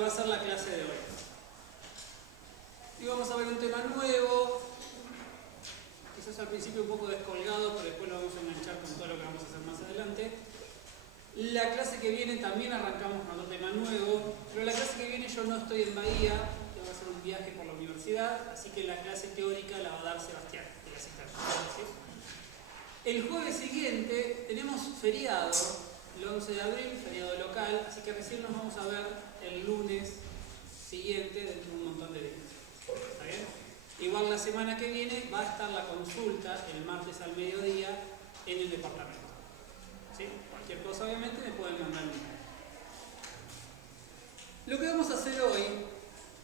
va a ser la clase de hoy. Y vamos a ver un tema nuevo, quizás al principio un poco descolgado, pero después lo vamos a enganchar con todo lo que vamos a hacer más adelante. La clase que viene también arrancamos con otro tema nuevo, pero la clase que viene yo no estoy en Bahía, que va a ser un viaje por la universidad, así que la clase teórica la va a dar Sebastián, de la Cisterna, ¿sí? El jueves siguiente tenemos feriado, el 11 de abril, feriado local, así que recién nos vamos a ver el lunes siguiente dentro de un montón de días. ¿Está bien? Igual la semana que viene va a estar la consulta el martes al mediodía en el departamento. ¿Sí? Cualquier cosa obviamente me pueden mandar un email. Lo que vamos a hacer hoy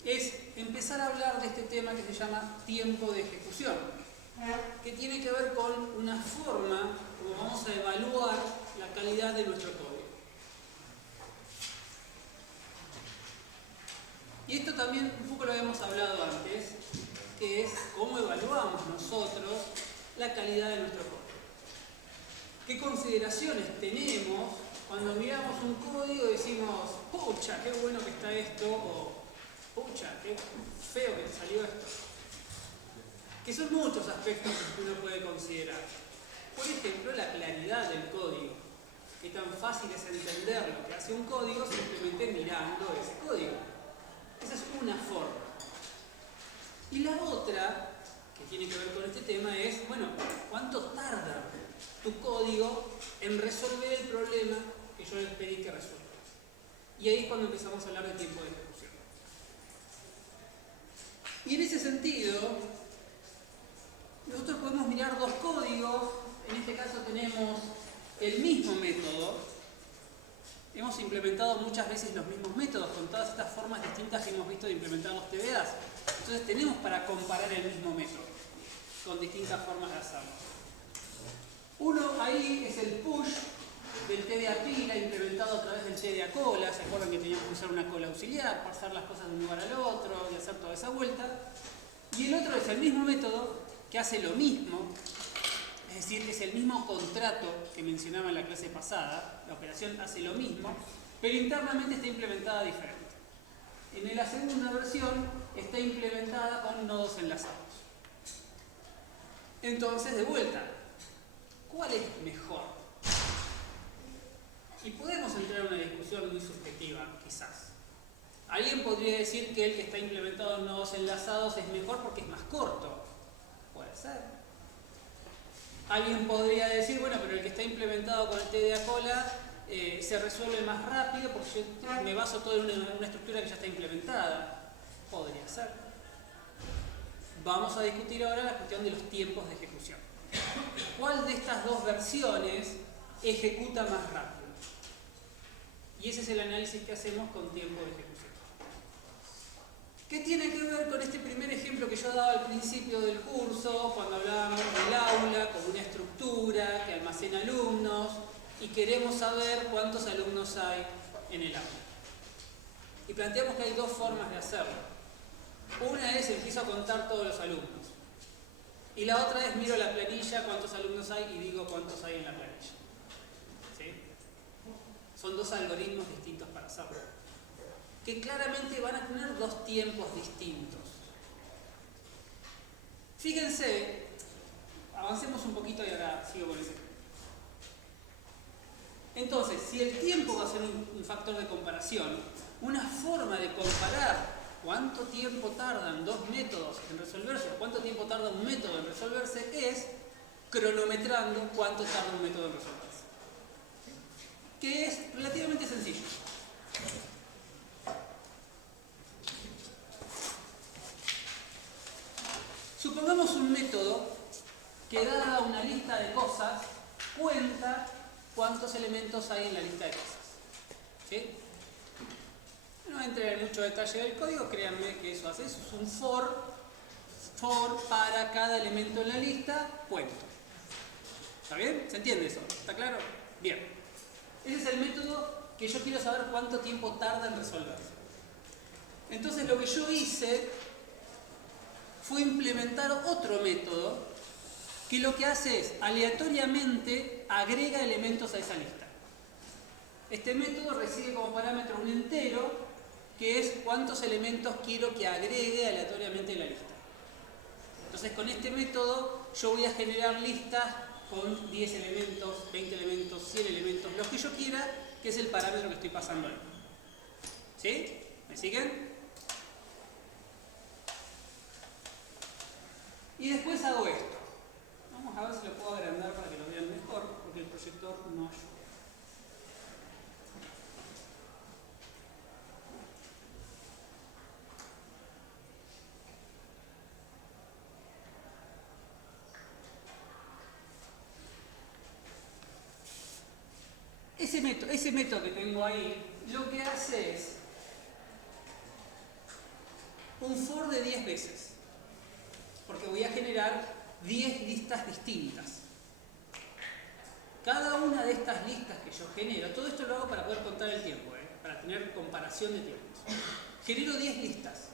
es empezar a hablar de este tema que se llama tiempo de ejecución, que tiene que ver con una forma como vamos a evaluar la calidad de nuestro código. Y esto también un poco lo habíamos hablado antes, que es cómo evaluamos nosotros la calidad de nuestro código. ¿Qué consideraciones tenemos cuando miramos un código y decimos, pucha, qué bueno que está esto, o pucha, qué feo que salió esto? Que son muchos aspectos que uno puede considerar. Por ejemplo, la claridad del código. Qué tan fácil es entender lo que hace un código simplemente mirando ese código. Esa es una forma. Y la otra, que tiene que ver con este tema, es, bueno, ¿cuánto tarda tu código en resolver el problema que yo les pedí que resuelva? Y ahí es cuando empezamos a hablar de tiempo de ejecución. Y en ese sentido, nosotros podemos mirar dos códigos. En este caso tenemos el mismo método. Hemos implementado muchas veces los mismos métodos con todas estas formas distintas que hemos visto de implementar los TDAs. Entonces tenemos para comparar el mismo método con distintas formas de hacerlo. Uno ahí es el push del TDA pila implementado a través del TDA cola. ¿Se acuerdan que teníamos que usar una cola auxiliar, pasar las cosas de un lugar al otro y hacer toda esa vuelta? Y el otro es el mismo método que hace lo mismo, es decir, es el mismo contrato que mencionaba en la clase pasada. La operación hace lo mismo, pero internamente está implementada diferente. En la segunda versión está implementada con nodos enlazados. Entonces, de vuelta, ¿cuál es mejor? Y podemos entrar en una discusión muy subjetiva, quizás. Alguien podría decir que el que está implementado en nodos enlazados es mejor porque es más corto. Puede ser. Alguien podría decir, bueno, pero el que está implementado con el TDA cola se resuelve más rápido porque yo me baso todo en una estructura que ya está implementada. Podría ser. Vamos a discutir ahora la cuestión de los tiempos de ejecución. ¿Cuál de estas dos versiones ejecuta más rápido? Y ese es el análisis que hacemos con tiempo de ejecución. ¿Qué tiene que ver con este primer ejemplo que yo daba al principio del curso, cuando hablábamos del aula como una estructura que almacena alumnos y queremos saber cuántos alumnos hay en el aula? Y planteamos que hay dos formas de hacerlo. Una es empiezo a contar todos los alumnos. Y la otra es miro la planilla, cuántos alumnos hay y digo cuántos hay en la planilla. ¿Sí? Son dos algoritmos distintos para hacerlo, que claramente van a tener dos tiempos distintos. Fíjense, avancemos un poquito y ahora sigo con ese. Entonces, si el tiempo va a ser un factor de comparación, una forma de comparar cuánto tiempo tardan dos métodos en resolverse o cuánto tiempo tarda un método en resolverse es cronometrando cuánto tarda un método en resolverse. Que es relativamente sencillo. Supongamos un método que dada una lista de cosas cuenta cuántos elementos hay en la lista de cosas. ¿Sí? No entré en mucho detalle del código, créanme que eso hace. Eso es un for para cada elemento en la lista, cuento. ¿Está bien? ¿Se entiende eso? ¿Está claro? Bien. Ese es el método que yo quiero saber cuánto tiempo tarda en resolverse. Entonces lo que yo hice fue implementar otro método que lo que hace es aleatoriamente agrega elementos a esa lista. Este método recibe como parámetro un entero que es cuántos elementos quiero que agregue aleatoriamente a la lista. Entonces con este método yo voy a generar listas con 10 elementos, 20 elementos, 100 elementos, los que yo quiera, que es el parámetro que estoy pasando ahí. ¿Sí? ¿Me siguen? Y después hago esto. Vamos a ver si lo puedo agrandar para que lo vean mejor, porque el proyector no ayuda. Ese método que tengo ahí, lo que hace es un for de 10 veces, porque voy a generar 10 listas distintas. Cada una de estas listas que yo genero, todo esto lo hago para poder contar el tiempo, para tener comparación de tiempos. Genero 10 listas.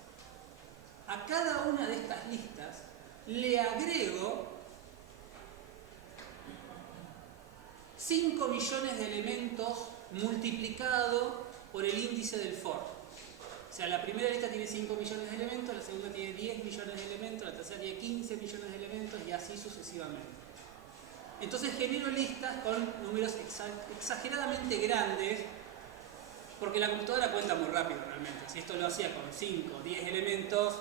A cada una de estas listas le agrego 5 millones de elementos multiplicado por el índice del for. O sea, la primera lista tiene 5 millones de elementos, la segunda tiene 10 millones de elementos, la tercera tiene 15 millones de elementos y así sucesivamente. Entonces genero listas con números exageradamente grandes, porque la computadora cuenta muy rápido realmente. Si esto lo hacía con 5 o 10 elementos,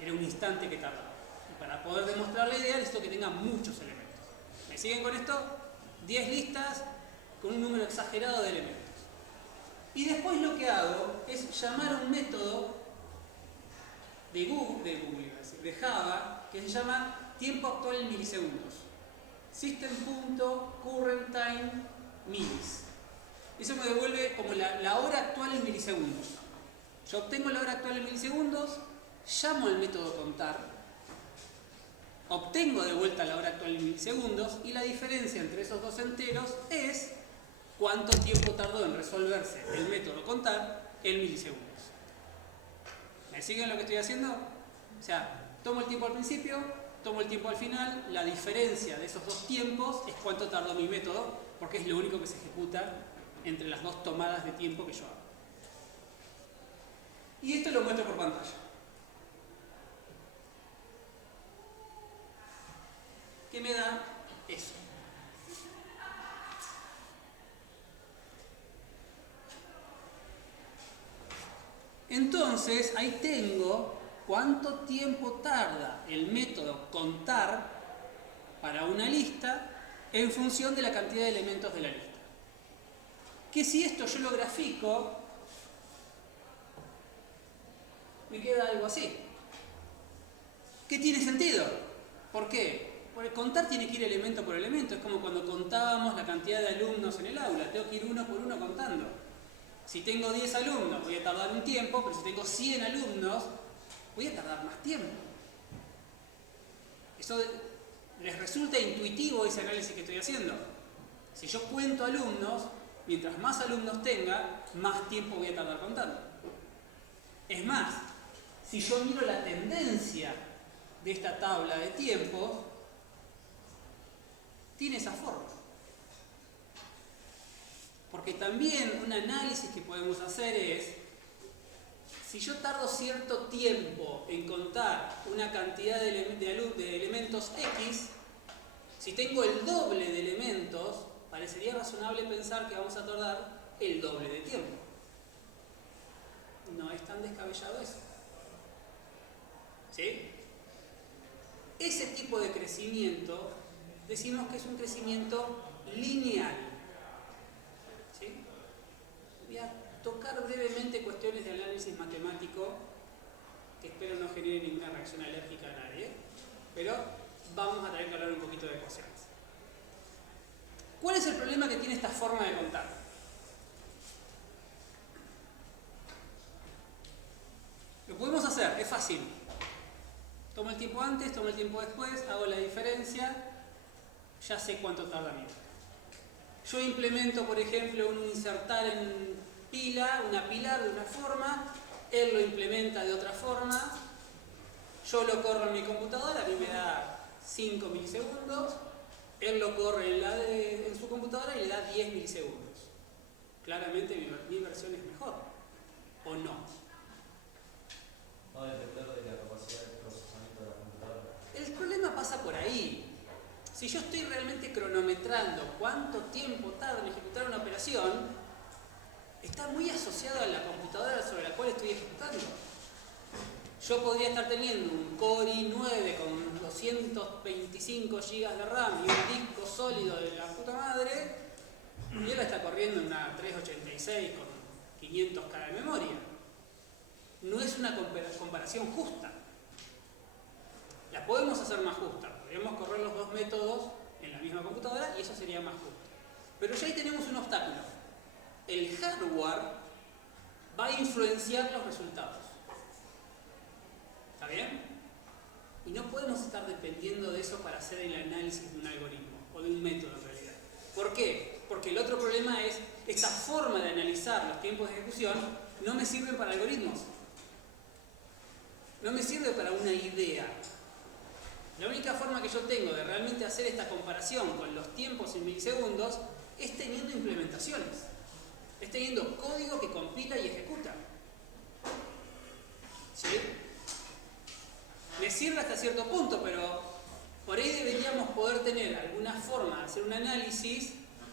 era un instante que tardaba. Y para poder demostrar la idea necesito que tenga muchos elementos. ¿Me siguen con esto? 10 listas con un número exagerado de elementos. Y después lo que hago es llamar a un método de Java, que se llama tiempo actual en milisegundos. System.currentTime_minis. Eso me devuelve como la hora actual en milisegundos. Yo obtengo la hora actual en milisegundos, llamo al método contar, obtengo de vuelta la hora actual en milisegundos y la diferencia entre esos dos enteros es cuánto tiempo tardó en resolverse el método contar en milisegundos. ¿Me siguen lo que estoy haciendo? O sea, tomo el tiempo al principio, tomo el tiempo al final, la diferencia de esos dos tiempos es cuánto tardó mi método, porque es lo único que se ejecuta entre las dos tomadas de tiempo que yo hago. Y esto lo muestro por pantalla. ¿Qué me da eso? Entonces, ahí tengo cuánto tiempo tarda el método contar para una lista en función de la cantidad de elementos de la lista. Que si esto yo lo grafico, me queda algo así. ¿Qué tiene sentido? ¿Por qué? Porque contar tiene que ir elemento por elemento. Es como cuando contábamos la cantidad de alumnos en el aula. Tengo que ir uno por uno contando. Si tengo 10 alumnos voy a tardar un tiempo, pero si tengo 100 alumnos voy a tardar más tiempo. ¿Eso les resulta intuitivo ese análisis que estoy haciendo? Si yo cuento alumnos, mientras más alumnos tenga, más tiempo voy a tardar contando. Es más, si yo miro la tendencia de esta tabla de tiempos, tiene esa forma. Porque también un análisis que podemos hacer es, si yo tardo cierto tiempo en contar una cantidad de elementos X, si tengo el doble de elementos, parecería razonable pensar que vamos a tardar el doble de tiempo. No es tan descabellado eso. ¿Sí? Ese tipo de crecimiento decimos que es un crecimiento lineal. ¿Sí? Voy a tocar brevemente cuestiones de análisis matemático que espero no genere ninguna reacción alérgica a nadie, pero vamos a tener que hablar un poquito de ecuaciones. ¿Cuál es el problema que tiene esta forma de contar? Lo podemos hacer, es fácil. Tomo el tiempo antes, tomo el tiempo después, hago la diferencia, ya sé cuánto tarda mi método. Yo implemento, por ejemplo, un insertar en pila, una pilar de una forma, él lo implementa de otra forma, yo lo corro en mi computadora, a mí me da 5 milisegundos, él lo corre en su computadora y le da 10 milisegundos. Claramente mi versión es mejor. o no. Va a depender de la capacidad de procesamiento de la computadora. El problema pasa por ahí. Si yo estoy realmente cronometrando cuánto tiempo tarda en ejecutar una operación, está muy asociado a la computadora sobre la cual estoy ejecutando. Yo podría estar teniendo un Core i9 con 225 GB de RAM y un disco sólido de la puta madre, y él está corriendo en una 386 con 500K de memoria. No es una comparación justa. La podemos hacer más justa. Podríamos correr los dos métodos en la misma computadora y eso sería más justo. Pero ya ahí tenemos un obstáculo. El hardware va a influenciar los resultados. ¿Está bien? Y no podemos estar dependiendo de eso para hacer el análisis de un algoritmo o de un método en realidad. ¿Por qué? Porque el otro problema es esta forma de analizar los tiempos de ejecución no me sirve para algoritmos. No me sirve para una idea. La única forma que yo tengo de realmente hacer esta comparación con los tiempos en milisegundos es teniendo implementaciones. Es teniendo código que compila y ejecuta. ¿Sí? Me sirve hasta cierto punto, pero por ahí deberíamos poder tener alguna forma de hacer un análisis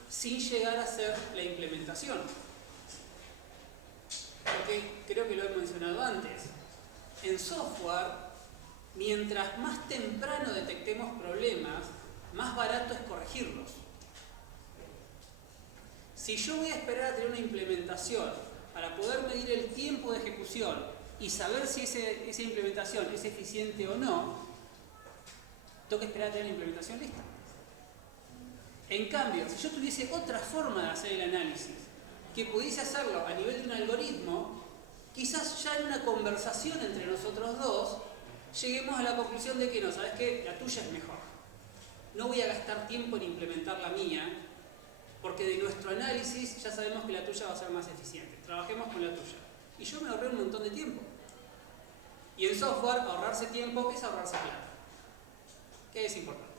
sin llegar a hacer la implementación. Porque creo que lo he mencionado antes. En software, mientras más temprano detectemos problemas, más barato es corregirlos. Si yo voy a esperar a tener una implementación para poder medir el tiempo de ejecución y saber si esa implementación es eficiente o no, tengo que esperar a tener la implementación lista. En cambio, si yo tuviese otra forma de hacer el análisis, que pudiese hacerlo a nivel de un algoritmo, quizás ya en una conversación entre nosotros dos, lleguemos a la conclusión de que no, ¿sabes qué? La tuya es mejor. No voy a gastar tiempo en implementar la mía, porque de nuestro análisis ya sabemos que la tuya va a ser más eficiente. Trabajemos con la tuya. Y yo me ahorré un montón de tiempo. Y en software, ahorrarse tiempo es ahorrarse plata. ¿Qué es importante?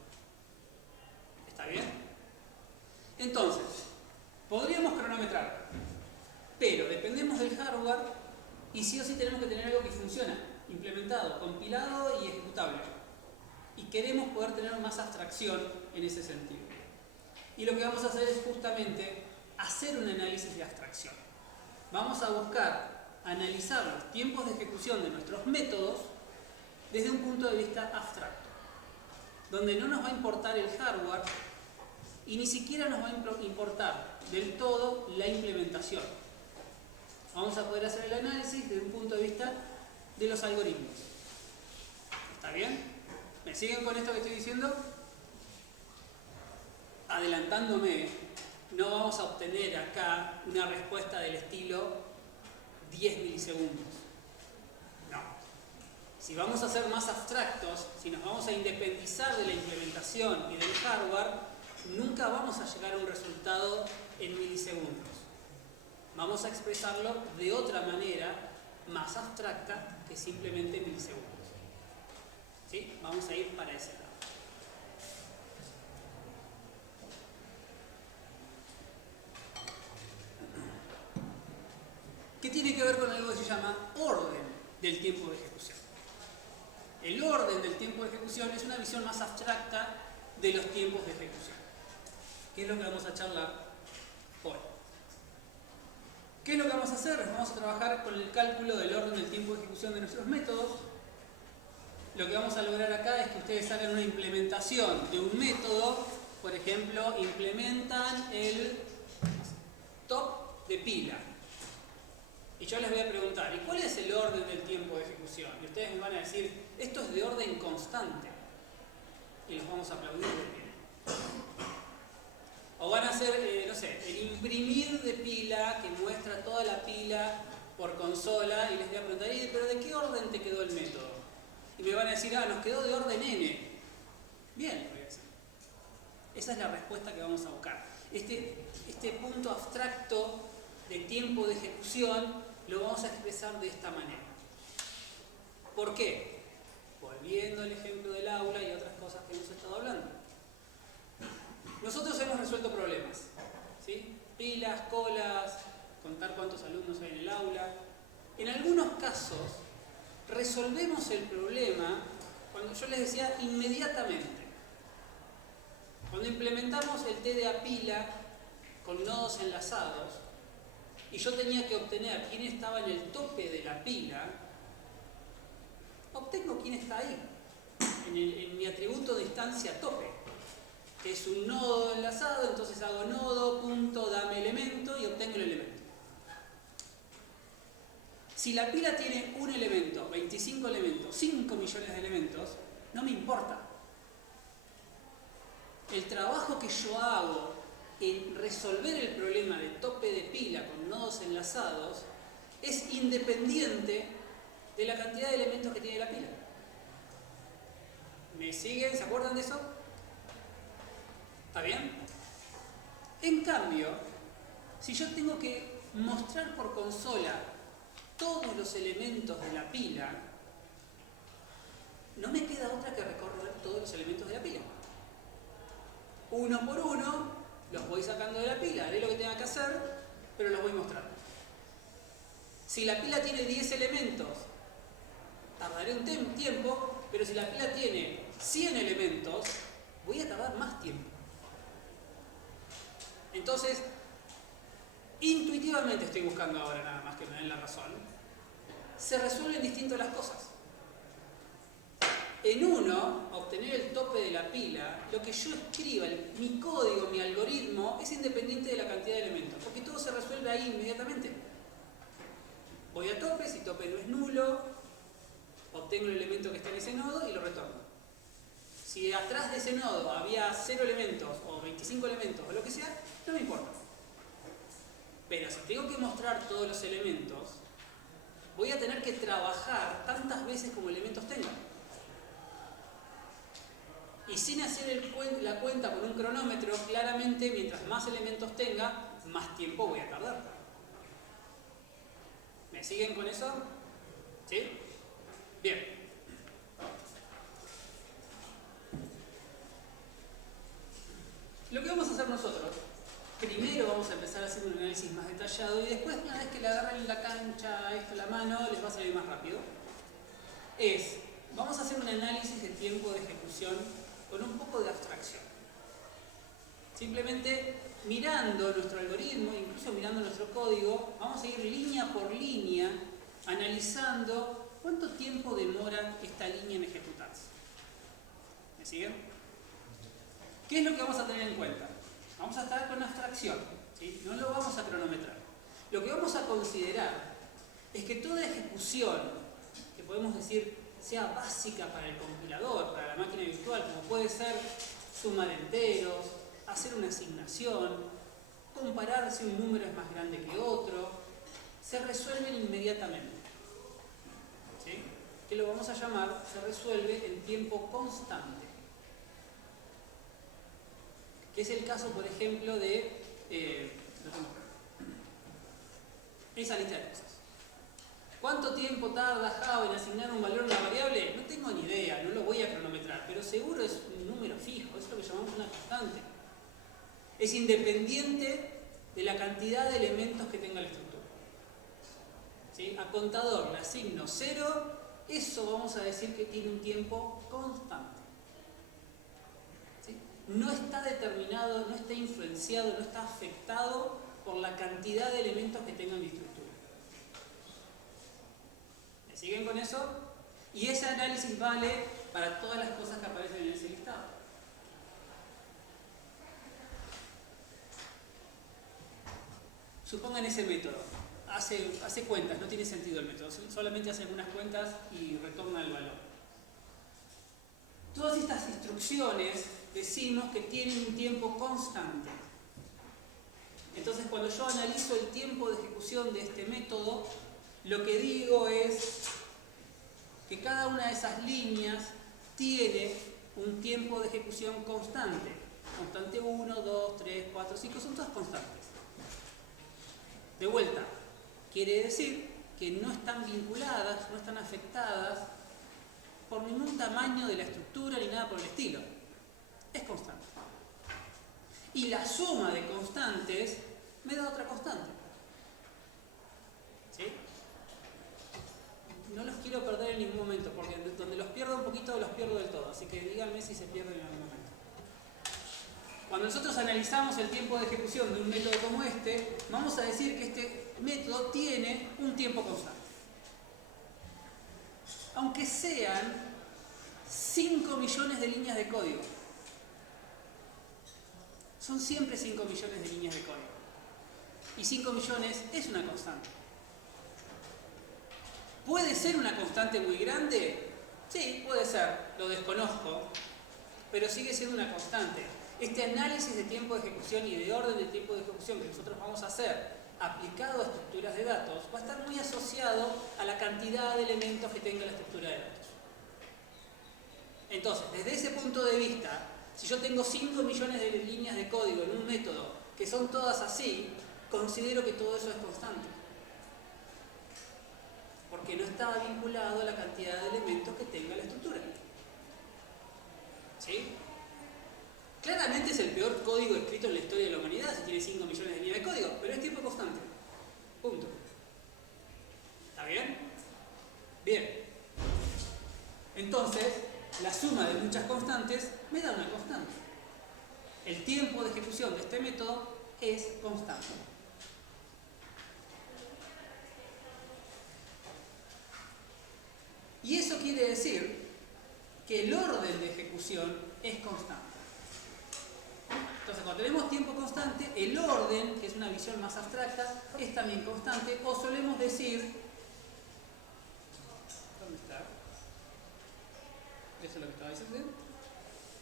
¿Está bien? Entonces, podríamos cronometrar, pero dependemos del hardware y sí o sí tenemos que tener algo que funciona, implementado, compilado y ejecutable. Y queremos poder tener más abstracción en ese sentido. Y lo que vamos a hacer es justamente hacer un análisis de abstracción. Vamos a buscar analizar los tiempos de ejecución de nuestros métodos desde un punto de vista abstracto, donde no nos va a importar el hardware y ni siquiera nos va a importar del todo la implementación. Vamos a poder hacer el análisis desde un punto de vista de los algoritmos. ¿Está bien? ¿Me siguen con esto que estoy diciendo? Adelantándome, no vamos a obtener acá una respuesta del estilo 10 milisegundos. No. Si vamos a ser más abstractos, si nos vamos a independizar de la implementación y del hardware, nunca vamos a llegar a un resultado en milisegundos. Vamos a expresarlo de otra manera más abstracta que simplemente milisegundos. ¿Sí? Vamos a ir para ese lado. ¿Qué tiene que ver con algo que se llama orden del tiempo de ejecución? El orden del tiempo de ejecución es una visión más abstracta de los tiempos de ejecución. ¿Qué es lo que vamos a charlar hoy? ¿Qué es lo que vamos a hacer? Vamos a trabajar con el cálculo del orden del tiempo de ejecución de nuestros métodos. Lo que vamos a lograr acá es que ustedes hagan una implementación de un método. Por ejemplo, implementan el top de pila. Y yo les voy a preguntar, ¿y cuál es el orden del tiempo de ejecución? Y ustedes me van a decir, esto es de orden constante. Y los vamos a aplaudir de pie. O van a hacer, no sé, el imprimir de pila que muestra toda la pila por consola y les voy a preguntar, ¿pero de qué orden te quedó el método? Y me van a decir, nos quedó de orden n. Bien, voy a decir. Esa es la respuesta que vamos a buscar. Este punto abstracto de tiempo de ejecución lo vamos a expresar de esta manera. ¿Por qué? Volviendo al ejemplo del aula y otras cosas que hemos estado hablando. Nosotros hemos resuelto problemas, ¿sí? Pilas, colas, contar cuántos alumnos hay en el aula. En algunos casos, resolvemos el problema, cuando yo les decía, inmediatamente. Cuando implementamos el TDA pila con nodos enlazados, y yo tenía que obtener quién estaba en el tope de la pila, obtengo quién está ahí, en mi atributo de instancia tope, que es un nodo enlazado, entonces hago nodo, punto, dame elemento y obtengo el elemento. Si la pila tiene un elemento, 25 elementos, 5 millones de elementos, no me importa. El trabajo que yo hago en resolver el problema de tope de pila con nodos enlazados es independiente de la cantidad de elementos que tiene la pila. ¿Me siguen? ¿Se acuerdan de eso? ¿Está bien? En cambio, si yo tengo que mostrar por consola todos los elementos de la pila, no me queda otra que recorrer todos los elementos de la pila. Uno por uno, los voy sacando de la pila, haré lo que tenga que hacer, pero los voy mostrando. Si la pila tiene 10 elementos, tardaré un tiempo, pero si la pila tiene 100 elementos, voy a tardar más tiempo. Entonces, intuitivamente estoy buscando ahora nada más que me den la razón. Se resuelven distinto las cosas. En uno, obtener el tope de la pila, lo que yo escriba, mi código, mi algoritmo, es independiente de la cantidad de elementos, porque todo se resuelve ahí inmediatamente. Voy a tope, si tope no es nulo, obtengo el elemento que está en ese nodo y lo retorno. Si atrás de ese nodo había 0 elementos o 25 elementos o lo que sea, no me importa. Pero si tengo que mostrar todos los elementos, voy a tener que trabajar tantas veces como elementos tenga. Y sin hacer la cuenta con un cronómetro, claramente mientras más elementos tenga, más tiempo voy a tardar. ¿Me siguen con eso? ¿Sí? Bien. Lo que vamos a hacer nosotros, primero vamos a empezar a hacer un análisis más detallado y después, una vez que le agarren la cancha, la mano, les va a salir más rápido. Vamos a hacer un análisis de tiempo de ejecución con un poco de abstracción. Simplemente mirando nuestro algoritmo, incluso mirando nuestro código, vamos a ir línea por línea analizando cuánto tiempo demora esta línea en ejecutarse. ¿Me siguen? ¿Qué es lo que vamos a tener en cuenta? Vamos a estar con abstracción, ¿sí? No lo vamos a cronometrar. Lo que vamos a considerar es que toda ejecución, que podemos decir sea básica para el compilador, para la máquina virtual, como puede ser sumar enteros, hacer una asignación, comparar si un número es más grande que otro, se resuelven inmediatamente. ¿Sí? Que lo vamos a llamar, se resuelve en tiempo constante. Que es el caso, por ejemplo, de esa lista de cosas. ¿Cuánto tiempo tarda Java en asignar un valor a una variable? No tengo ni idea, no lo voy a cronometrar, pero seguro es un número fijo, es lo que llamamos una constante. Es independiente de la cantidad de elementos que tenga la estructura. ¿Sí? A contador le asigno 0, eso vamos a decir que tiene un tiempo constante. ¿Sí? No está determinado, no está influenciado, no está afectado por la cantidad de elementos que tenga mi estructura. ¿Me siguen con eso? Y ese análisis vale para todas las cosas que aparecen en ese listado. Supongan ese método. Hace cuentas, no tiene sentido el método. Solamente hace algunas cuentas y retorna el valor. Todas estas instrucciones decimos que tienen un tiempo constante. Entonces, cuando yo analizo el tiempo de ejecución de este método, lo que digo es que cada una de esas líneas tiene un tiempo de ejecución constante. Constante 1, 2, 3, 4, 5, son todas constantes. De vuelta, quiere decir que no están vinculadas, no están afectadas por ningún tamaño de la estructura ni nada por el estilo. Es constante. Y la suma de constantes me da otra constante. ¿Sí? no los quiero perder en ningún momento, porque donde los pierdo un poquito, los pierdo del todo. Así que díganme si se pierden en algún momento. Cuando nosotros analizamos el tiempo de ejecución de un método como este, vamos a decir que este método tiene un tiempo constante. Aunque sean 5 millones de líneas de código. Son siempre 5 millones de líneas de código. Y 5 millones es una constante. ¿Puede ser una constante muy grande? Sí, puede ser, lo desconozco, pero sigue siendo una constante. Este análisis de tiempo de ejecución y de orden de tiempo de ejecución que nosotros vamos a hacer aplicado a estructuras de datos va a estar muy asociado a la cantidad de elementos que tenga la estructura de datos. Entonces, desde ese punto de vista, si yo tengo 5 millones de líneas de código en un método que son todas así, considero que todo eso es constante. Porque no está vinculado a la cantidad de elementos que tenga la estructura. ¿Sí? Claramente es el peor código escrito en la historia de la humanidad si tiene 5 millones de líneas de código, pero es tiempo constante. Punto. ¿Está bien? Bien. Entonces, la suma de muchas constantes me da una constante. El tiempo de ejecución de este método es constante. Y eso quiere decir que el orden de ejecución es constante. Entonces, cuando tenemos tiempo constante, el orden, que es una visión más abstracta, es también constante, o solemos decir, ¿dónde está? ¿Eso es lo que estaba diciendo?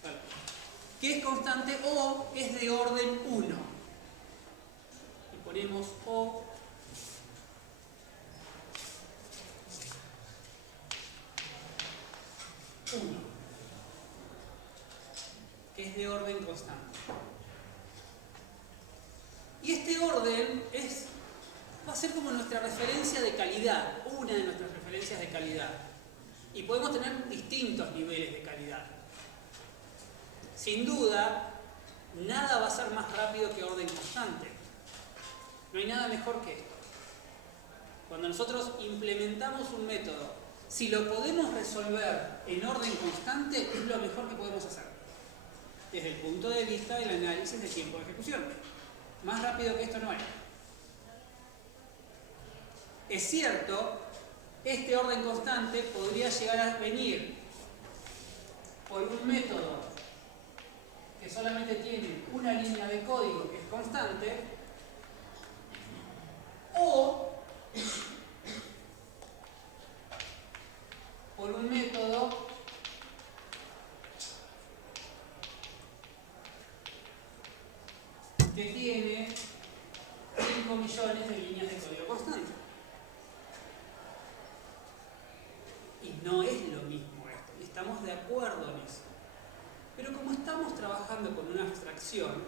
Vale. Que es constante o es de orden 1. Y ponemos o 1, que es de orden constante. Y este orden va a ser como nuestra referencia de calidad, una de nuestras referencias de calidad. Y podemos tener distintos niveles de calidad. Sin duda, nada va a ser más rápido que orden constante. No hay nada mejor que esto. Cuando nosotros implementamos un método, si lo podemos resolver en orden constante, es lo mejor que podemos hacer. Desde el punto de vista del análisis de tiempo de ejecución. Más rápido que esto no hay. Es cierto, este orden constante podría llegar a venir por un método que solamente tiene una línea de código que es constante, o por un método que tiene 5 millones de líneas de código constante. Y no es lo mismo esto, y estamos de acuerdo en eso. Pero como estamos trabajando con una abstracción,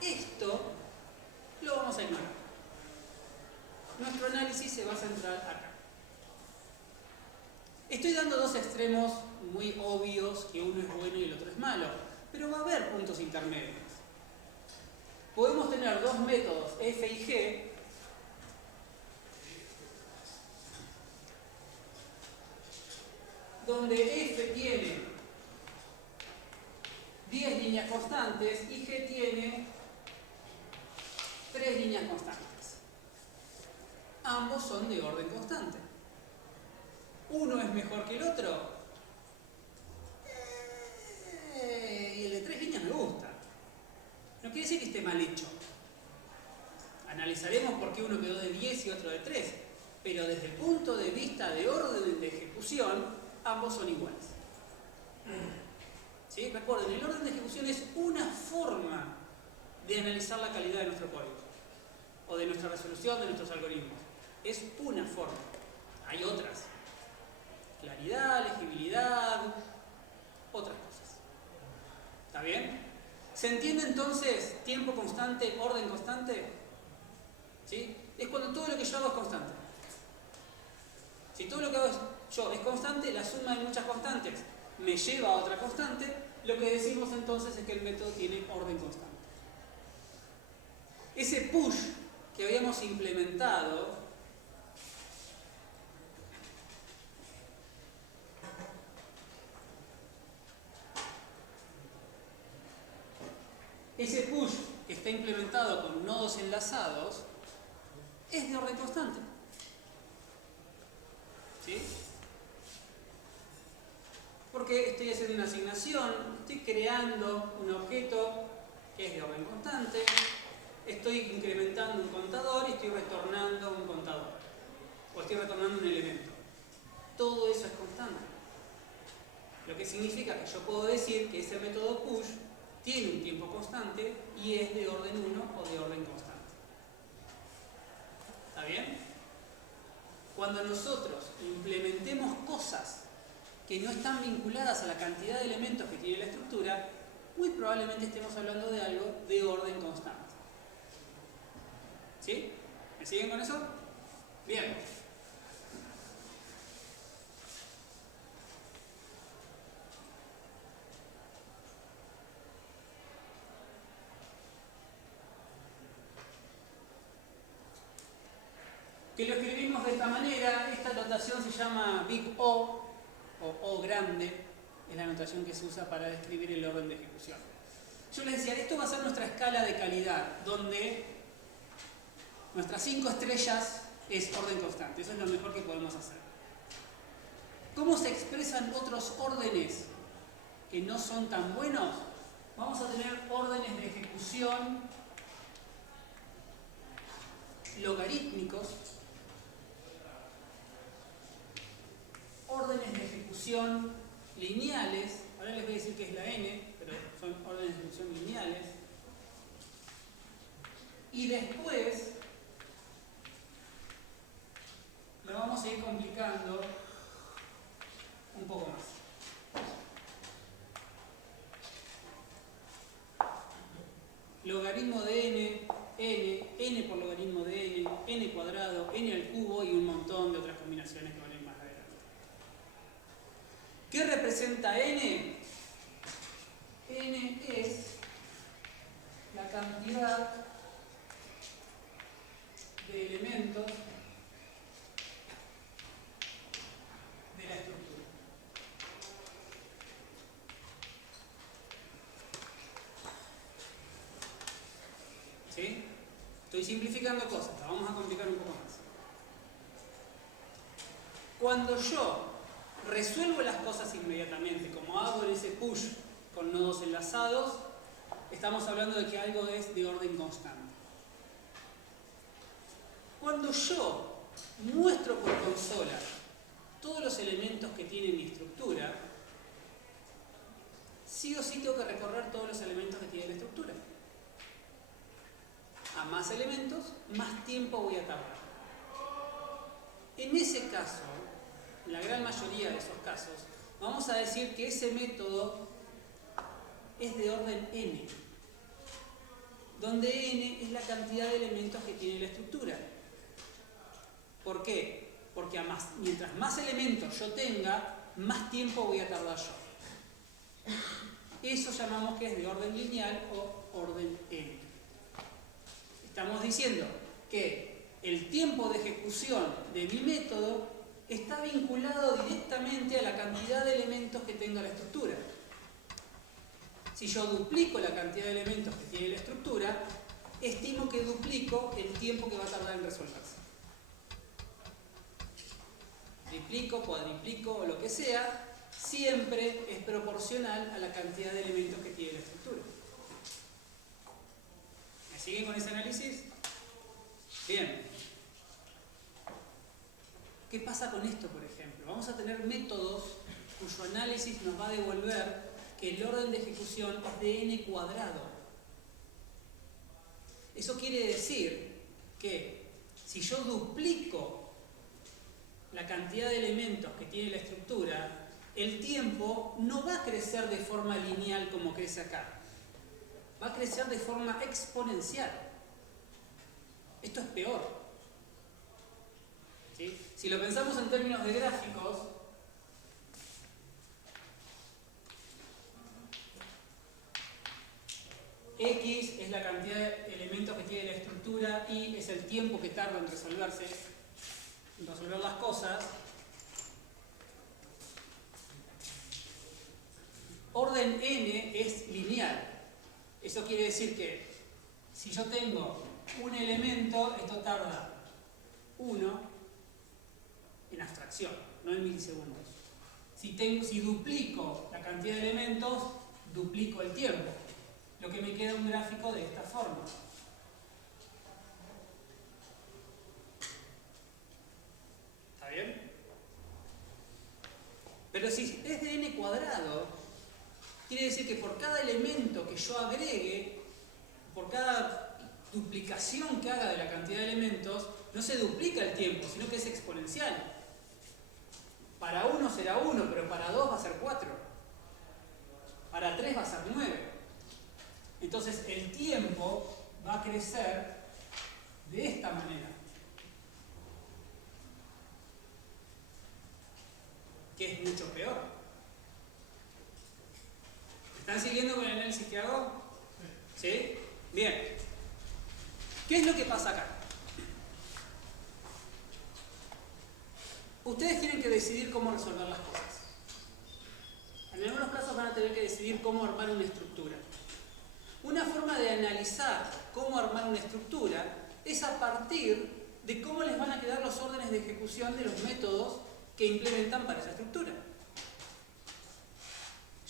esto lo vamos a ignorar. Nuestro análisis se va a centrar acá. Estoy dando dos extremos muy obvios, que uno es bueno y el otro es malo, pero va a haber puntos intermedios. Podemos tener dos métodos f y g donde f tiene 10 líneas constantes y g tiene 3 líneas constantes. Ambos son de orden constante. ¿Uno es mejor que el otro? Y el de 3 líneas me gusta. No quiere decir que esté mal hecho. Analizaremos por qué uno quedó de 10 y otro de 3. Pero desde el punto de vista de orden de ejecución, ambos son iguales. ¿Sí? Recuerden, el orden de ejecución es una forma de analizar la calidad de nuestro código. O de nuestra resolución, de nuestros algoritmos. Es una forma. Hay otras. Claridad, legibilidad, otras cosas. ¿Está bien? ¿Se entiende entonces tiempo constante, orden constante? ¿Sí? Es cuando todo lo que yo hago es constante. Si todo lo que hago yo es constante, la suma de muchas constantes me lleva a otra constante, lo que decimos entonces es que el método tiene orden constante. Ese push que habíamos implementado está implementado con nodos enlazados es de orden constante. ¿Sí? Porque estoy haciendo una asignación, estoy creando un objeto que es de orden constante, estoy incrementando un contador y estoy retornando un contador. O estoy retornando un elemento. Todo eso es constante. Lo que significa que yo puedo decir que ese método push tiene un tiempo constante y es de orden 1 o de orden constante. ¿Está bien? Cuando nosotros implementemos cosas que no están vinculadas a la cantidad de elementos que tiene la estructura, muy probablemente estemos hablando de algo de orden constante. ¿Sí? ¿Me siguen con eso? Bien. Que lo escribimos de esta manera, esta notación se llama Big O, o O grande, es la notación que se usa para describir el orden de ejecución. Yo les decía, esto va a ser nuestra escala de calidad, donde nuestras 5 estrellas es orden constante, eso es lo mejor que podemos hacer. ¿Cómo se expresan otros órdenes que no son tan buenos? Vamos a tener órdenes de ejecución logarítmicos, órdenes de ejecución lineales, ahora les voy a decir que es la n, pero son órdenes de ejecución lineales, y después lo vamos a ir complicando un poco más. Logaritmo de n por logaritmo de n cuadrado, n al cubo y un montón de otras combinaciones que van a ir más adelante. ¿Qué representa n? N es la cantidad de elementos de la estructura. ¿Sí? Estoy simplificando cosas, la vamos a complicar un poco más. Cuando yo resuelvo las cosas inmediatamente, como hago en ese push con nodos enlazados, estamos hablando de que algo es de orden constante. Cuando yo muestro por consola todos los elementos que tiene mi estructura, sí o sí tengo que recorrer todos los elementos que tiene la estructura. A más elementos, más tiempo voy a tardar. En ese caso, en la gran mayoría de esos casos, vamos a decir que ese método es de orden n, donde n es la cantidad de elementos que tiene la estructura. ¿Por qué? Porque mientras más elementos yo tenga, más tiempo voy a tardar yo. Eso llamamos que es de orden lineal o orden n. Estamos diciendo que el tiempo de ejecución de mi método está vinculado directamente a la cantidad de elementos que tenga la estructura. Si yo duplico la cantidad de elementos que tiene la estructura, estimo que duplico el tiempo que va a tardar en resolverse. Triplico, cuadriplico o lo que sea, siempre es proporcional a la cantidad de elementos que tiene la estructura. ¿Me siguen con ese análisis? Bien. ¿Qué pasa con esto, por ejemplo? Vamos a tener métodos cuyo análisis nos va a devolver que el orden de ejecución es de n cuadrado. Eso quiere decir que si yo duplico la cantidad de elementos que tiene la estructura, el tiempo no va a crecer de forma lineal como crece acá. Va a crecer de forma exponencial. Esto es peor. ¿Sí? Si lo pensamos en términos de gráficos, X es la cantidad de elementos que tiene la estructura, Y es el tiempo que tarda en resolver las cosas. Orden n es lineal. Eso quiere decir que Si yo tengo un elemento, esto tarda 1 en abstracción, no en milisegundos. Si duplico la cantidad de elementos, duplico el tiempo. Lo que me queda un gráfico de esta forma. ¿Está bien? Pero si es de n cuadrado, quiere decir que por cada elemento que yo agregue, por cada duplicación que haga de la cantidad de elementos, no se duplica el tiempo, sino que es exponencial. Para 1 será 1, pero para 2 va a ser 4. Para 3 va a ser 9. Entonces el tiempo va a crecer de esta manera. Que es mucho peor. ¿Están siguiendo con el análisis que hago? ¿Sí? Bien. ¿Qué es lo que pasa acá? Ustedes tienen que decidir cómo resolver las cosas. En algunos casos van a tener que decidir cómo armar una estructura. Una forma de analizar cómo armar una estructura es a partir de cómo les van a quedar los órdenes de ejecución de los métodos que implementan para esa estructura.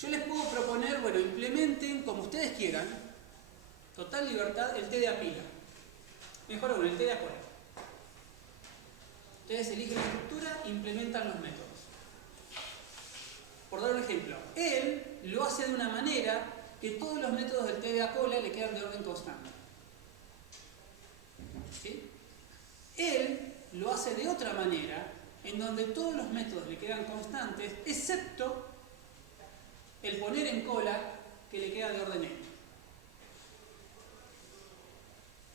Yo les puedo proponer, bueno, implementen como ustedes quieran, total libertad, el TDA pila. Mejor aún, el TDA cola. Ustedes eligen la estructura e implementan los métodos. Por dar un ejemplo, él lo hace de una manera que todos los métodos del TDA cola le quedan de orden constante. ¿Sí? Él lo hace de otra manera, en donde todos los métodos le quedan constantes, excepto el poner en cola que le queda de orden n.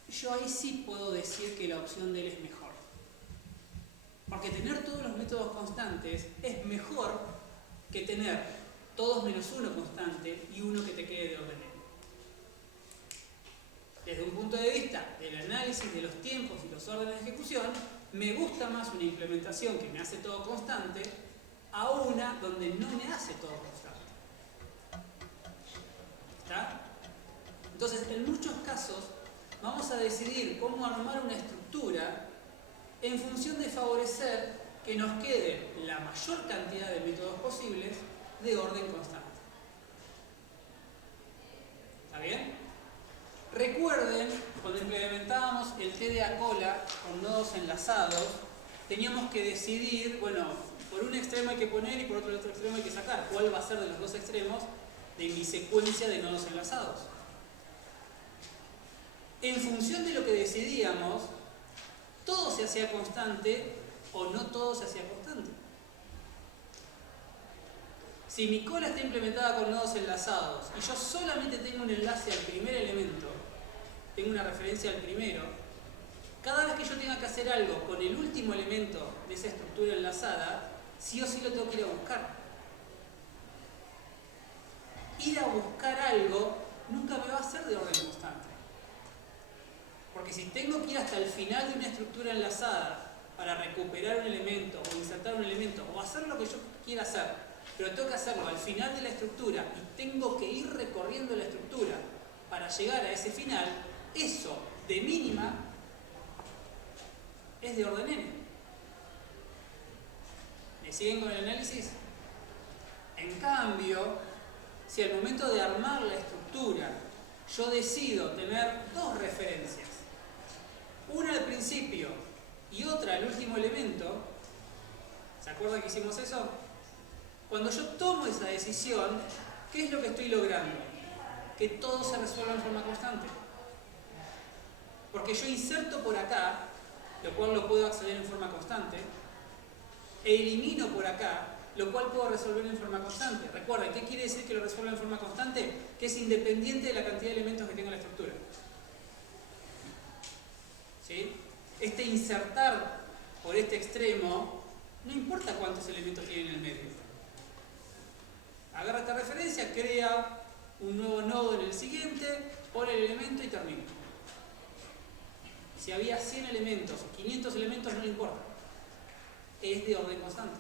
Yo ahí sí puedo decir que la opción de él es mejor. Porque tener todos los métodos constantes es mejor que tener todos menos uno constante y uno que te quede de orden n. Desde un punto de vista del análisis de los tiempos y los órdenes de ejecución, me gusta más una implementación que me hace todo constante a una donde no me hace todo constante. ¿Está? Entonces, en muchos casos, vamos a decidir cómo armar una estructura en función de favorecer que nos quede la mayor cantidad de métodos posibles de orden constante. ¿Está bien? Recuerden, cuando implementábamos el TDA cola con nodos enlazados, teníamos que decidir, bueno, por un extremo hay que poner y por otro extremo hay que sacar. ¿Cuál va a ser de los dos extremos de mi secuencia de nodos enlazados? En función de lo que decidíamos, todo se hacía constante o no todo se hacía constante. Si mi cola está implementada con nodos enlazados y yo solamente tengo un enlace al primer elemento, tengo una referencia al primero, cada vez que yo tenga que hacer algo con el último elemento de esa estructura enlazada, sí o sí lo tengo que ir a buscar. Ir a buscar algo nunca me va a ser de orden constante. Porque si tengo que ir hasta el final de una estructura enlazada para recuperar un elemento o insertar un elemento o hacer lo que yo quiera hacer, pero tengo que hacerlo al final de la estructura y tengo que ir recorriendo la estructura para llegar a ese final, eso de mínima es de orden n. ¿Me siguen con el análisis? En cambio, si al momento de armar la estructura yo decido tener dos referencias, una al principio y otra al último elemento, ¿se acuerdan que hicimos eso? Cuando yo tomo esa decisión, ¿qué es lo que estoy logrando? Que todo se resuelva en forma constante. Porque yo inserto por acá, lo cual lo puedo acceder en forma constante, e elimino por acá, lo cual puedo resolver en forma constante. Recuerden, ¿qué quiere decir que lo resuelva en forma constante? Que es independiente de la cantidad de elementos que tenga la estructura. ¿Sí? Este insertar por este extremo, no importa cuántos elementos tiene en el medio. Agarra esta referencia, crea un nuevo nodo en el siguiente, pone el elemento y termina. Si había 100 elementos o 500 elementos, no le importa. Es de orden constante.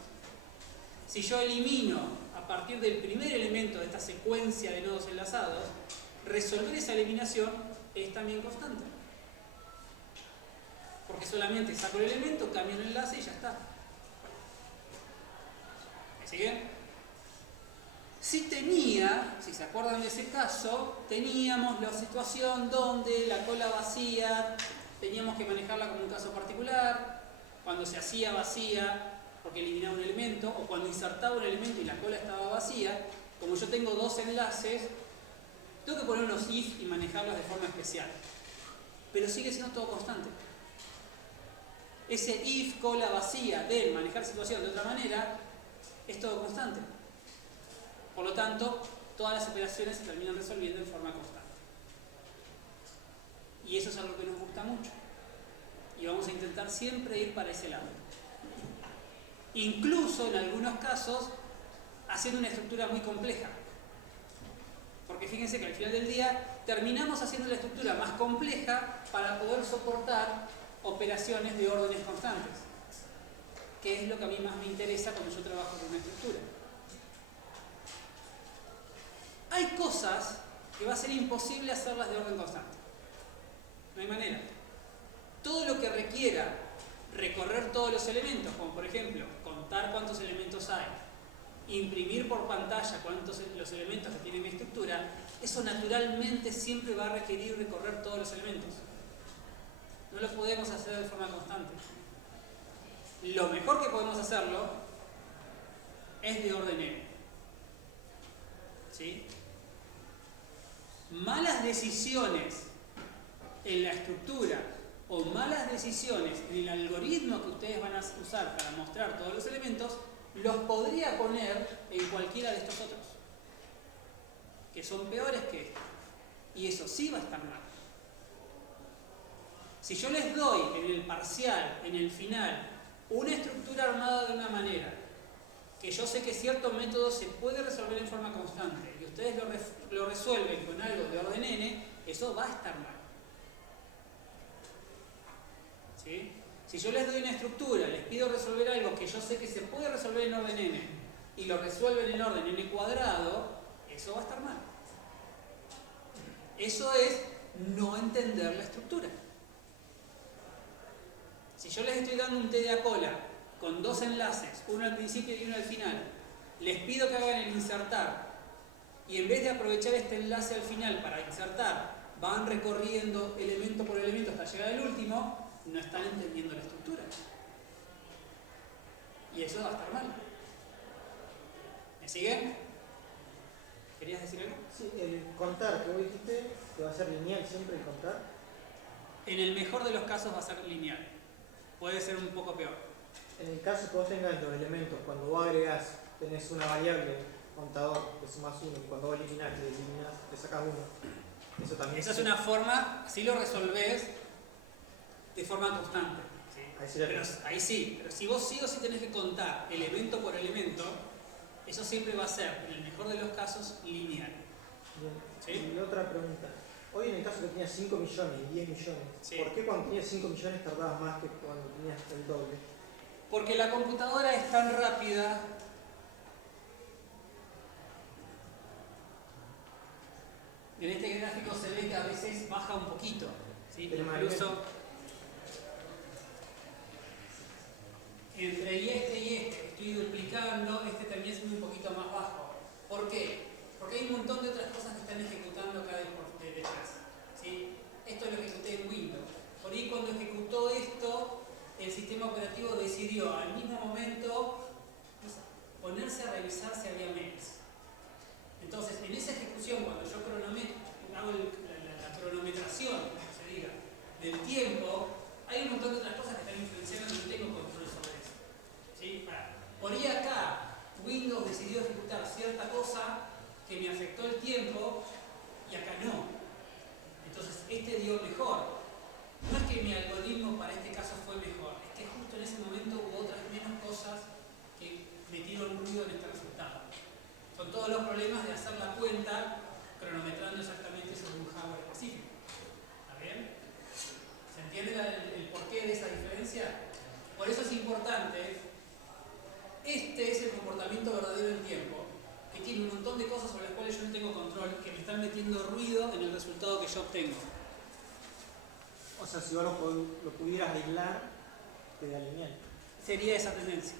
Si yo elimino a partir del primer elemento de esta secuencia de nodos enlazados, resolver esa eliminación es también constante. Porque solamente saco el elemento, cambio el enlace y ya está. ¿Me siguen? Si se acuerdan de ese caso, teníamos la situación donde la cola vacía teníamos que manejarla como un caso particular, cuando se hacía vacía porque eliminaba un elemento, o cuando insertaba un elemento y la cola estaba vacía. Como yo tengo dos enlaces, tengo que poner unos if y manejarlos de forma especial. Pero sigue siendo todo constante. Ese if, cola vacía, del manejar situación de otra manera, es todo constante. Por lo tanto, todas las operaciones se terminan resolviendo en forma constante. Y eso es algo que nos gusta mucho. Y vamos a intentar siempre ir para ese lado. Incluso en algunos casos, haciendo una estructura muy compleja. Porque fíjense que al final del día terminamos haciendo la estructura más compleja para poder soportar operaciones de órdenes constantes. Que es lo que a mí más me interesa cuando yo trabajo con una estructura. Hay cosas que va a ser imposible hacerlas de orden constante. No hay manera. Todo lo que requiera recorrer todos los elementos, como por ejemplo, contar cuántos elementos hay, imprimir por pantalla cuántos los elementos que tiene mi estructura, eso naturalmente siempre va a requerir recorrer todos los elementos. No lo podemos hacer de forma constante. Lo mejor que podemos hacerlo es de orden n. ¿Sí? Malas decisiones en la estructura o malas decisiones en el algoritmo que ustedes van a usar para mostrar todos los elementos, los podría poner en cualquiera de estos otros, que son peores que este. Y eso sí va a estar mal. Si yo les doy en el parcial, en el final, una estructura armada de una manera, que yo sé que cierto método se puede resolver en forma constante, y ustedes lo resuelven con algo de orden n, eso va a estar mal. ¿Sí? Si yo les doy una estructura, les pido resolver algo que yo sé que se puede resolver en orden n, y lo resuelven en orden n cuadrado, eso va a estar mal. Eso es no entender la estructura. Si yo les estoy dando un TDA cola con dos enlaces, uno al principio y uno al final, les pido que hagan el insertar, y en vez de aprovechar este enlace al final para insertar, van recorriendo elemento por elemento hasta llegar al último, no están entendiendo la estructura. Y eso va a estar mal. ¿Me siguen? ¿Querías decir algo? Sí, el contar que vos dijiste, que va a ser lineal siempre el contar. En el mejor de los casos va a ser lineal. Puede ser un poco peor. En el caso que vos tengas los elementos, cuando vos agregás, tenés una variable contador que sumás 1, y cuando vos eliminás, le sacás 1. Eso también. Esa es una forma, si lo resolvés de forma constante. ¿Sí? Ahí sí, pero si vos sí o sí tenés que contar elemento por elemento, eso siempre va a ser, en el mejor de los casos, lineal. Bien. ¿Sí? Y otra pregunta. Hoy en el caso que tenías 5 millones y 10 millones, Sí. ¿por qué cuando tenías 5 millones tardabas más que cuando tenías el doble? Porque la computadora es tan rápida en este gráfico se ve que a veces baja un poquito, ¿sí? Incluso entre y este estoy duplicando, este también es un poquito más bajo. ¿Por qué? Porque hay un montón de otras cosas que están ejecutando acá detrás, ¿sí? Esto lo ejecuté en Windows. Por ahí cuando ejecutó esto, el sistema operativo decidió al mismo momento ponerse a revisar si había mails. Entonces, en esa ejecución, cuando yo hago la cronometración, como se diga, del tiempo, hay un montón de otras cosas que están influenciando y no tengo control sobre eso. ¿Sí? Por ahí acá, Windows decidió ejecutar cierta cosa que me afectó el tiempo y acá no. Entonces, este dio mejor. No es que mi algoritmo para este caso fue mejor, es que justo en ese momento hubo otras menos cosas que metieron ruido en este resultado. Son todos los problemas de hacer la cuenta cronometrando exactamente sobre un hardware específico. ¿Está bien? ¿Se entiende el porqué de esa diferencia? Por eso es importante. Este es el comportamiento verdadero del tiempo, que tiene un montón de cosas sobre las cuales yo no tengo control, que me están metiendo ruido en el resultado que yo obtengo. O sea, si vos lo pudieras aislar, te da lineal. Sería esa tendencia.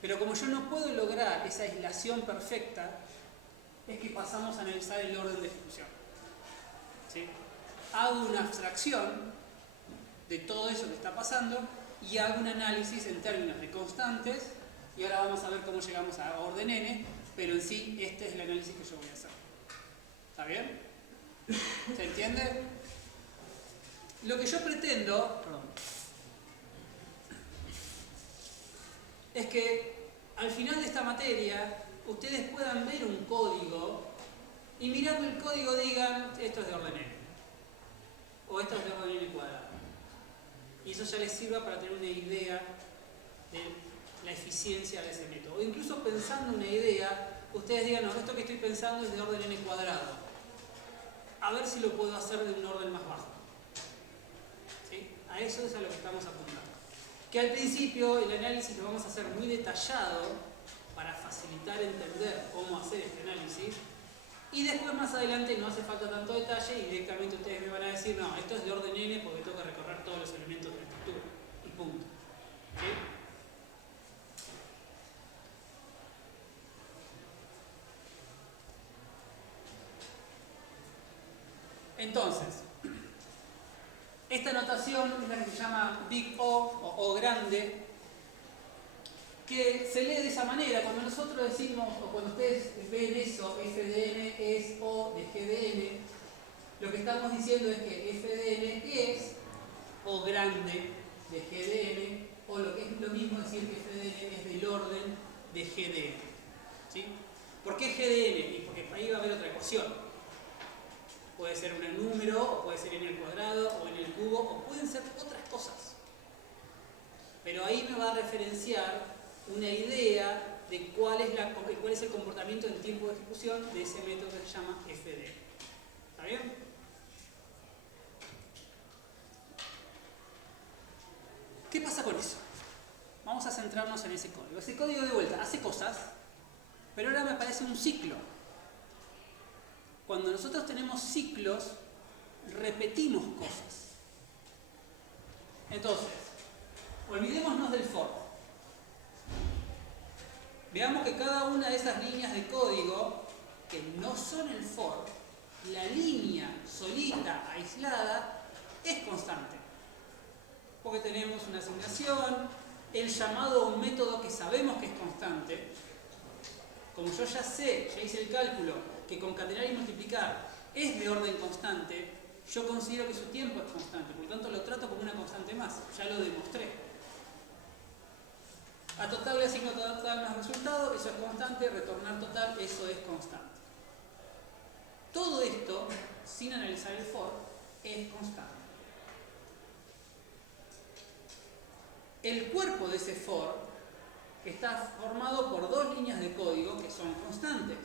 Pero como yo no puedo lograr esa aislación perfecta, es que pasamos a analizar el orden de ejecución. ¿Sí? Hago una abstracción de todo eso que está pasando y hago un análisis en términos de constantes, y ahora vamos a ver cómo llegamos a orden n, pero en sí este es el análisis que yo voy a hacer. ¿Está bien? ¿Se entiende? Lo que yo pretendo, es que al final de esta materia ustedes puedan ver un código y mirando el código digan esto es de orden n o esto es de orden n cuadrado, y eso ya les sirva para tener una idea de la eficiencia de ese método, o incluso pensando una idea ustedes digan no, esto que estoy pensando es de orden n cuadrado, a ver si lo puedo hacer de un orden más bajo. ¿Sí? A eso es a lo que estamos apuntando. Que al principio el análisis lo vamos a hacer muy detallado para facilitar entender cómo hacer este análisis, y después más adelante no hace falta tanto detalle y directamente ustedes me van a decir no, esto es de orden n porque tengo que recorrer todos los elementos de la estructura y punto. ¿Sí? Entonces, esta notación es la que se llama Big O o grande, que se lee de esa manera. Cuando nosotros decimos, o cuando ustedes ven eso, f de n es O de g de n, lo que estamos diciendo es que f de n es O grande de g de n, o lo que es lo mismo decir que f de n es del orden de g de n. ¿Sí? ¿Por qué g de n? Y porque ahí va a haber otra ecuación. Puede ser un número, o puede ser n al cuadrado, o n al cubo, o pueden ser otras cosas. Pero ahí me va a referenciar una idea de cuál es el comportamiento en tiempo de ejecución de ese método que se llama f de n. ¿Está bien? ¿Qué pasa con eso? Vamos a centrarnos en ese código. Ese código de vuelta hace cosas, pero ahora me aparece un ciclo. Cuando nosotros tenemos ciclos, repetimos cosas. Entonces, olvidémonos del for. Veamos que cada una de esas líneas de código, que no son el for, la línea solita, aislada, es constante. Porque tenemos una asignación, el llamado a un método que sabemos que es constante. Como yo ya sé, ya hice el cálculo, que concatenar y multiplicar es de orden constante, yo considero que su tiempo es constante, por lo tanto lo trato como una constante más, ya lo demostré. A total le asigno total más resultado, eso es constante, retornar total, eso es constante. Todo esto, sin analizar el for, es constante. El cuerpo de ese for está formado por dos líneas de código que son constantes.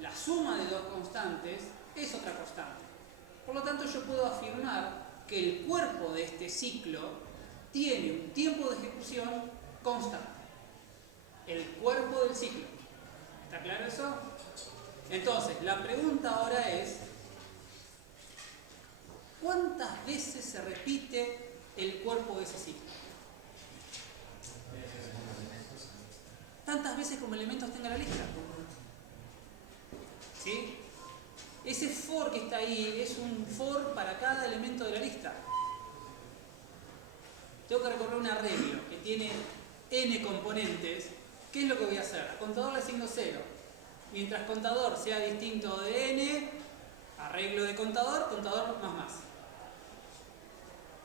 La suma de dos constantes es otra constante. Por lo tanto, yo puedo afirmar que el cuerpo de este ciclo tiene un tiempo de ejecución constante. El cuerpo del ciclo. ¿Está claro eso? Entonces, la pregunta ahora es, ¿cuántas veces se repite el cuerpo de ese ciclo? Tantas veces como elementos tenga la lista. ¿Sí? Ese for que está ahí es un for para cada elemento de la lista. Tengo que recorrer un arreglo que tiene n componentes. ¿Qué es lo que voy a hacer? A contador le asigno 0. Mientras contador sea distinto de n, arreglo de contador, contador más.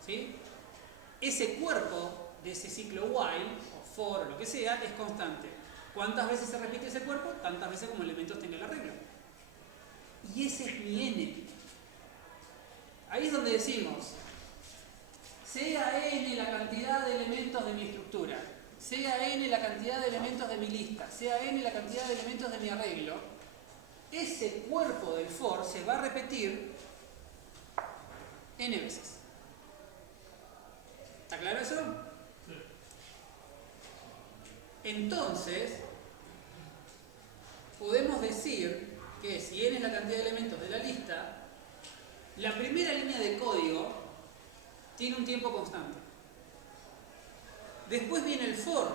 ¿Sí? Ese cuerpo de ese ciclo while, o for, o lo que sea, es constante. ¿Cuántas veces se repite ese cuerpo? Tantas veces como elementos tenga el arreglo. Y ese es mi n. Ahí es donde decimos, sea n la cantidad de elementos de mi estructura, sea n la cantidad de elementos de mi lista, sea n la cantidad de elementos de mi arreglo, ese cuerpo del for se va a repetir n veces. ¿Está claro eso? Sí. Entonces, podemos decir que si n es la cantidad de elementos de la lista, la primera línea de código tiene un tiempo constante. Después viene el for,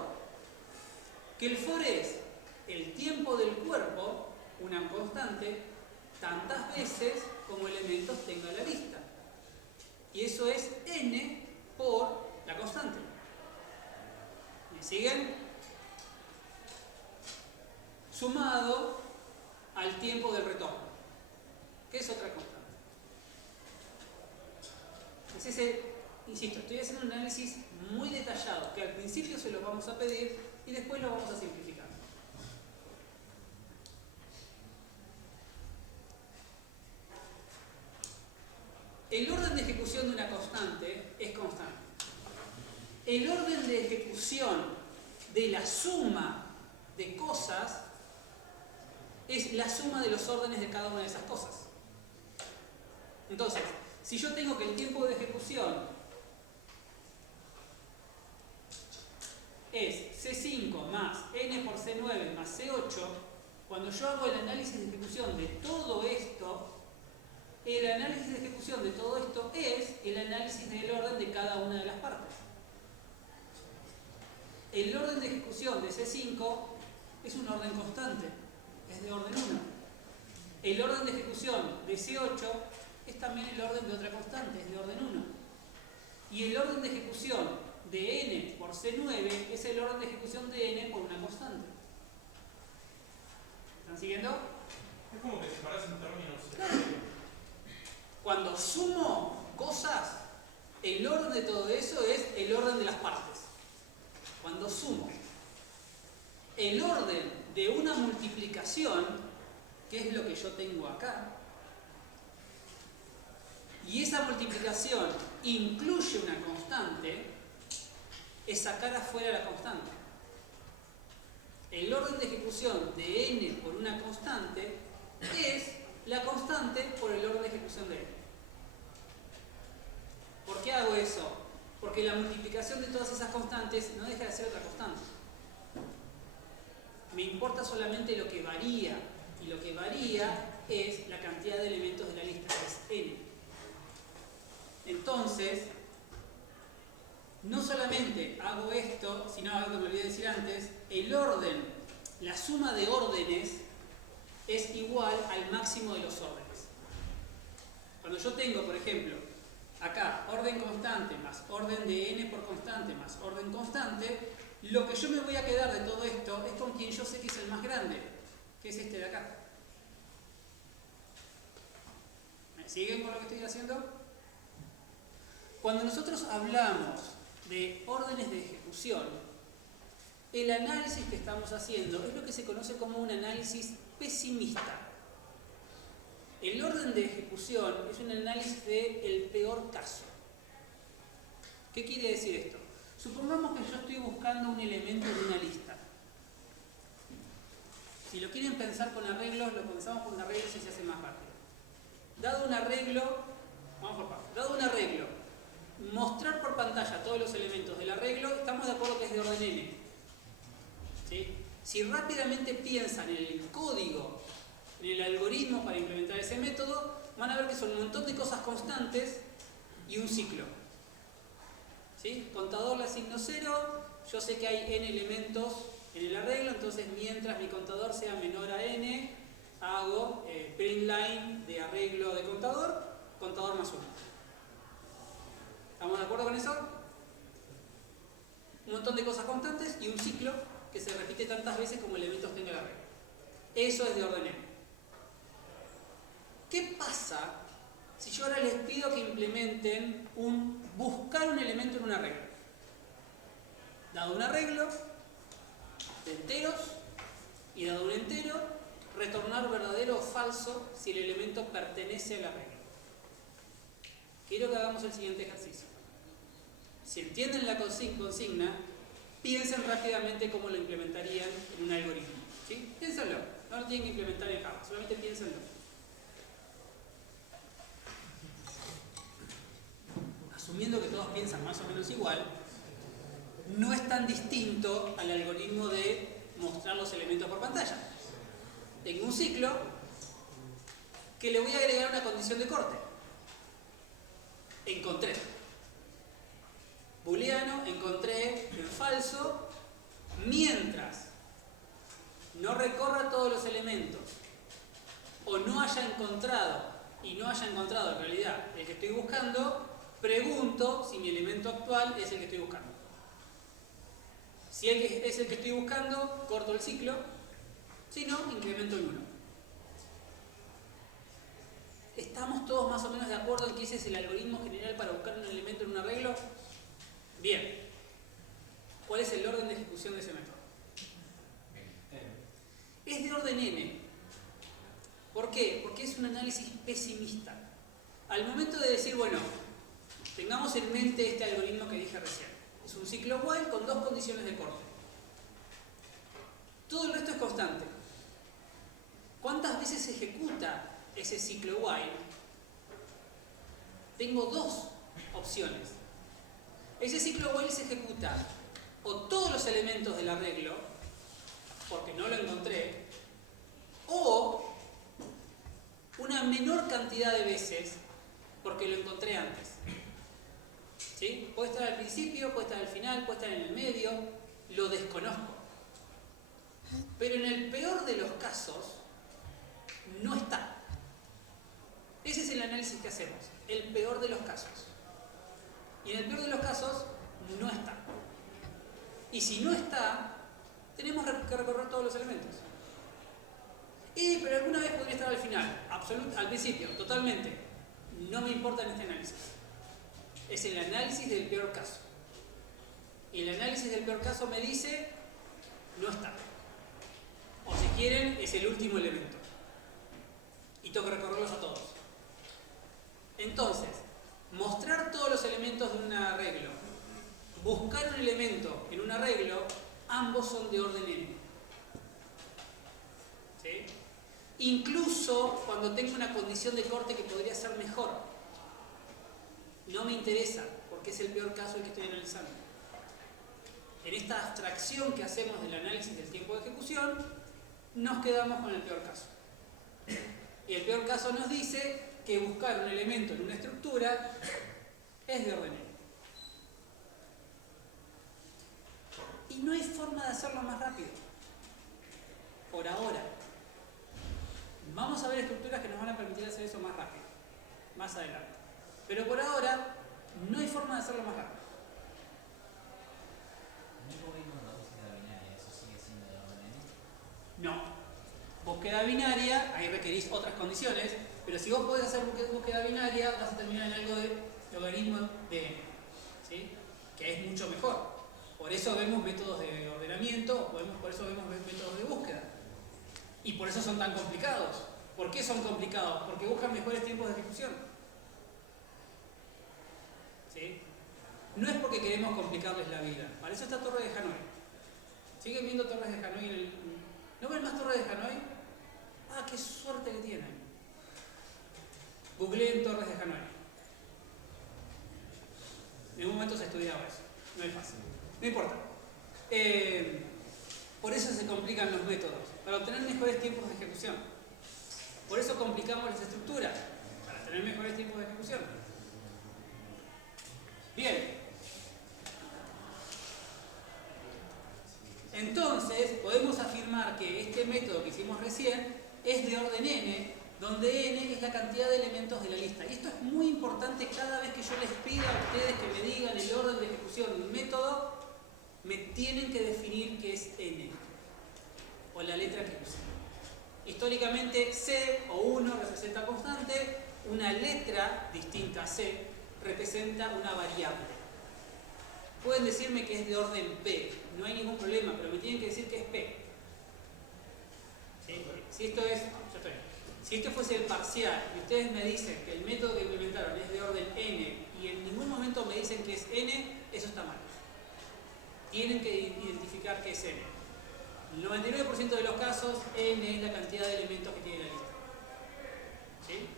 que el for es el tiempo del cuerpo, una constante, tantas veces como elementos tenga la lista. Y eso es n por la constante. ¿Me siguen? Sumado al tiempo del retorno, que es otra constante. Es ese, insisto, estoy haciendo un análisis muy detallado, que al principio se los vamos a pedir y después lo vamos a simplificar. El orden de ejecución de una constante es constante. El orden de ejecución de la suma de cosas es la suma de los órdenes de cada una de esas cosas. Entonces, si yo tengo que el tiempo de ejecución es C5 más N por C9 más C8, cuando yo hago el análisis de ejecución de todo esto, el análisis de ejecución de todo esto es el análisis del orden de cada una de las partes. El orden de ejecución de C5 es un orden constante, es de orden 1. El orden de ejecución de C8 es también el orden de otra constante, es de orden 1. Y el orden de ejecución de N por C9 es el orden de ejecución de N por una constante. ¿Están siguiendo? Es como que separas en términos. Claro. Cuando sumo cosas, el orden de todo eso es el orden de las partes. Cuando sumo el orden de una multiplicación, que es lo que yo tengo acá, y esa multiplicación incluye una constante, es sacar afuera la constante. El orden de ejecución de n por una constante es la constante por el orden de ejecución de n. ¿Por qué hago eso? Porque la multiplicación de todas esas constantes no deja de ser otra constante. Me importa solamente lo que varía, y lo que varía es la cantidad de elementos de la lista, que es n. Entonces, no solamente hago esto, sino algo que me olvidé de decir antes, el orden, la suma de órdenes es igual al máximo de los órdenes. Cuando yo tengo, por ejemplo, acá orden constante más orden de n por constante más orden constante, lo que yo me voy a quedar de todo esto es con quien yo sé que es el más grande, que es este de acá. ¿Me siguen con lo que estoy haciendo? Cuando nosotros hablamos de órdenes de ejecución, el análisis que estamos haciendo es lo que se conoce como un análisis pesimista. El orden de ejecución es un análisis del peor caso. ¿Qué quiere decir esto? Supongamos que yo estoy buscando un elemento de una lista. Si lo quieren pensar con arreglos, lo pensamos con arreglos y se hace más rápido. Dado un arreglo, vamos por partes. Dado un arreglo, mostrar por pantalla todos los elementos del arreglo, estamos de acuerdo que es de orden n. ¿Sí? Si rápidamente piensan en el código, en el algoritmo para implementar ese método, van a ver que son un montón de cosas constantes y un ciclo. ¿Sí? Contador le asigno 0, yo sé que hay n elementos en el arreglo, entonces mientras mi contador sea menor a n, hago print line de arreglo de contador, contador más 1. ¿Estamos de acuerdo con eso? Un montón de cosas constantes y un ciclo que se repite tantas veces como elementos tenga el arreglo. Eso es de orden n. ¿Qué pasa si yo ahora les pido que implementen buscar un elemento en un arreglo? Dado un arreglo de enteros y dado un entero, retornar verdadero o falso si el elemento pertenece al arreglo. Quiero que hagamos el siguiente ejercicio. Si entienden la consigna, piensen rápidamente cómo lo implementarían en un algoritmo. ¿Sí? Piénsenlo. No lo tienen que implementar en Java, solamente piénsenlo. Asumiendo que todos piensan más o menos igual, no es tan distinto al algoritmo de mostrar los elementos por pantalla. Tengo un ciclo que le voy a agregar una condición de corte. Encontré. booleano encontré en falso mientras no recorra todos los elementos o no haya encontrado y no haya encontrado en realidad el que estoy buscando, pregunto si mi elemento actual es el que estoy buscando. Si es el que estoy buscando, corto el ciclo, si no, incremento el 1. ¿Estamos todos más o menos de acuerdo en que ese es el algoritmo general para buscar un elemento en un arreglo? Bien. ¿Cuál es el orden de ejecución de ese método? Es de orden n. ¿Por qué? Porque es un análisis pesimista. Al momento de decir, bueno, tengamos en mente este algoritmo que dije recién. Es un ciclo while con dos condiciones de corte. Todo el resto es constante. ¿Cuántas veces se ejecuta ese ciclo while? Tengo dos opciones. Ese ciclo while se ejecuta o todos los elementos del arreglo, porque no lo encontré, o una menor cantidad de veces porque lo encontré antes. ¿Sí? Puede estar al principio, puede estar al final, puede estar en el medio, lo desconozco. Pero en el peor de los casos, no está. Ese es el análisis que hacemos, el peor de los casos. Y en el peor de los casos, no está. Y si no está, tenemos que recorrer todos los elementos. Pero alguna vez podría estar al final, al principio, totalmente. No me importa en este análisis. Es el análisis del peor caso. Y el análisis del peor caso me dice, no está. O si quieren, es el último elemento. Y tengo que recorrerlos a todos. Entonces, mostrar todos los elementos de un arreglo, buscar un elemento en un arreglo, ambos son de orden n. ¿Sí? Incluso cuando tengo una condición de corte que podría ser mejor. No me interesa, porque es el peor caso el que estoy analizando. En esta abstracción que hacemos del análisis del tiempo de ejecución, nos quedamos con el peor caso. Y el peor caso nos dice que buscar un elemento en una estructura es de orden n. Y no hay forma de hacerlo más rápido. Por ahora. Vamos a ver estructuras que nos van a permitir hacer eso más rápido. Más adelante. Pero por ahora, no hay forma de hacerlo más rápido. No. Búsqueda binaria, ahí requerís otras condiciones, pero si vos podés hacer búsqueda binaria, vas a terminar en algo de logaritmo de n, ¿sí? Que es mucho mejor. Por eso vemos métodos de ordenamiento, por eso vemos métodos de búsqueda. Y por eso son tan complicados. ¿Por qué son complicados? Porque buscan mejores tiempos de ejecución. ¿Sí? No es porque queremos complicarles la vida. Para eso está Torre de Hanoi. ¿Siguen viendo Torres de Hanoi en el... ¿No ven más Torres de Hanoi? ¡Ah, qué suerte que tienen! Googleen Torres de Hanoi. En un momento se estudiaba eso. No es fácil. No importa. Por eso se complican los métodos. Para obtener mejores tiempos de ejecución. Por eso complicamos las estructuras. Para tener mejores tiempos de ejecución. Bien. Entonces, podemos afirmar que este método que hicimos recién es de orden n, donde n es la cantidad de elementos de la lista. Y esto es muy importante cada vez que yo les pida a ustedes que me digan el orden de ejecución de un método, me tienen que definir qué es n, o la letra que usen. Históricamente, C o 1 representa constante, una letra distinta a C representa una variable. Pueden decirme que es de orden P, no hay ningún problema, pero me tienen que decir que es P. ¿Sí? Si esto fuese el parcial y ustedes me dicen que el método que implementaron es de orden n y en ningún momento me dicen que es n, eso está mal. Tienen que identificar qué es n. En el 99% de los casos, n es la cantidad de elementos que tiene la lista. ¿Sí?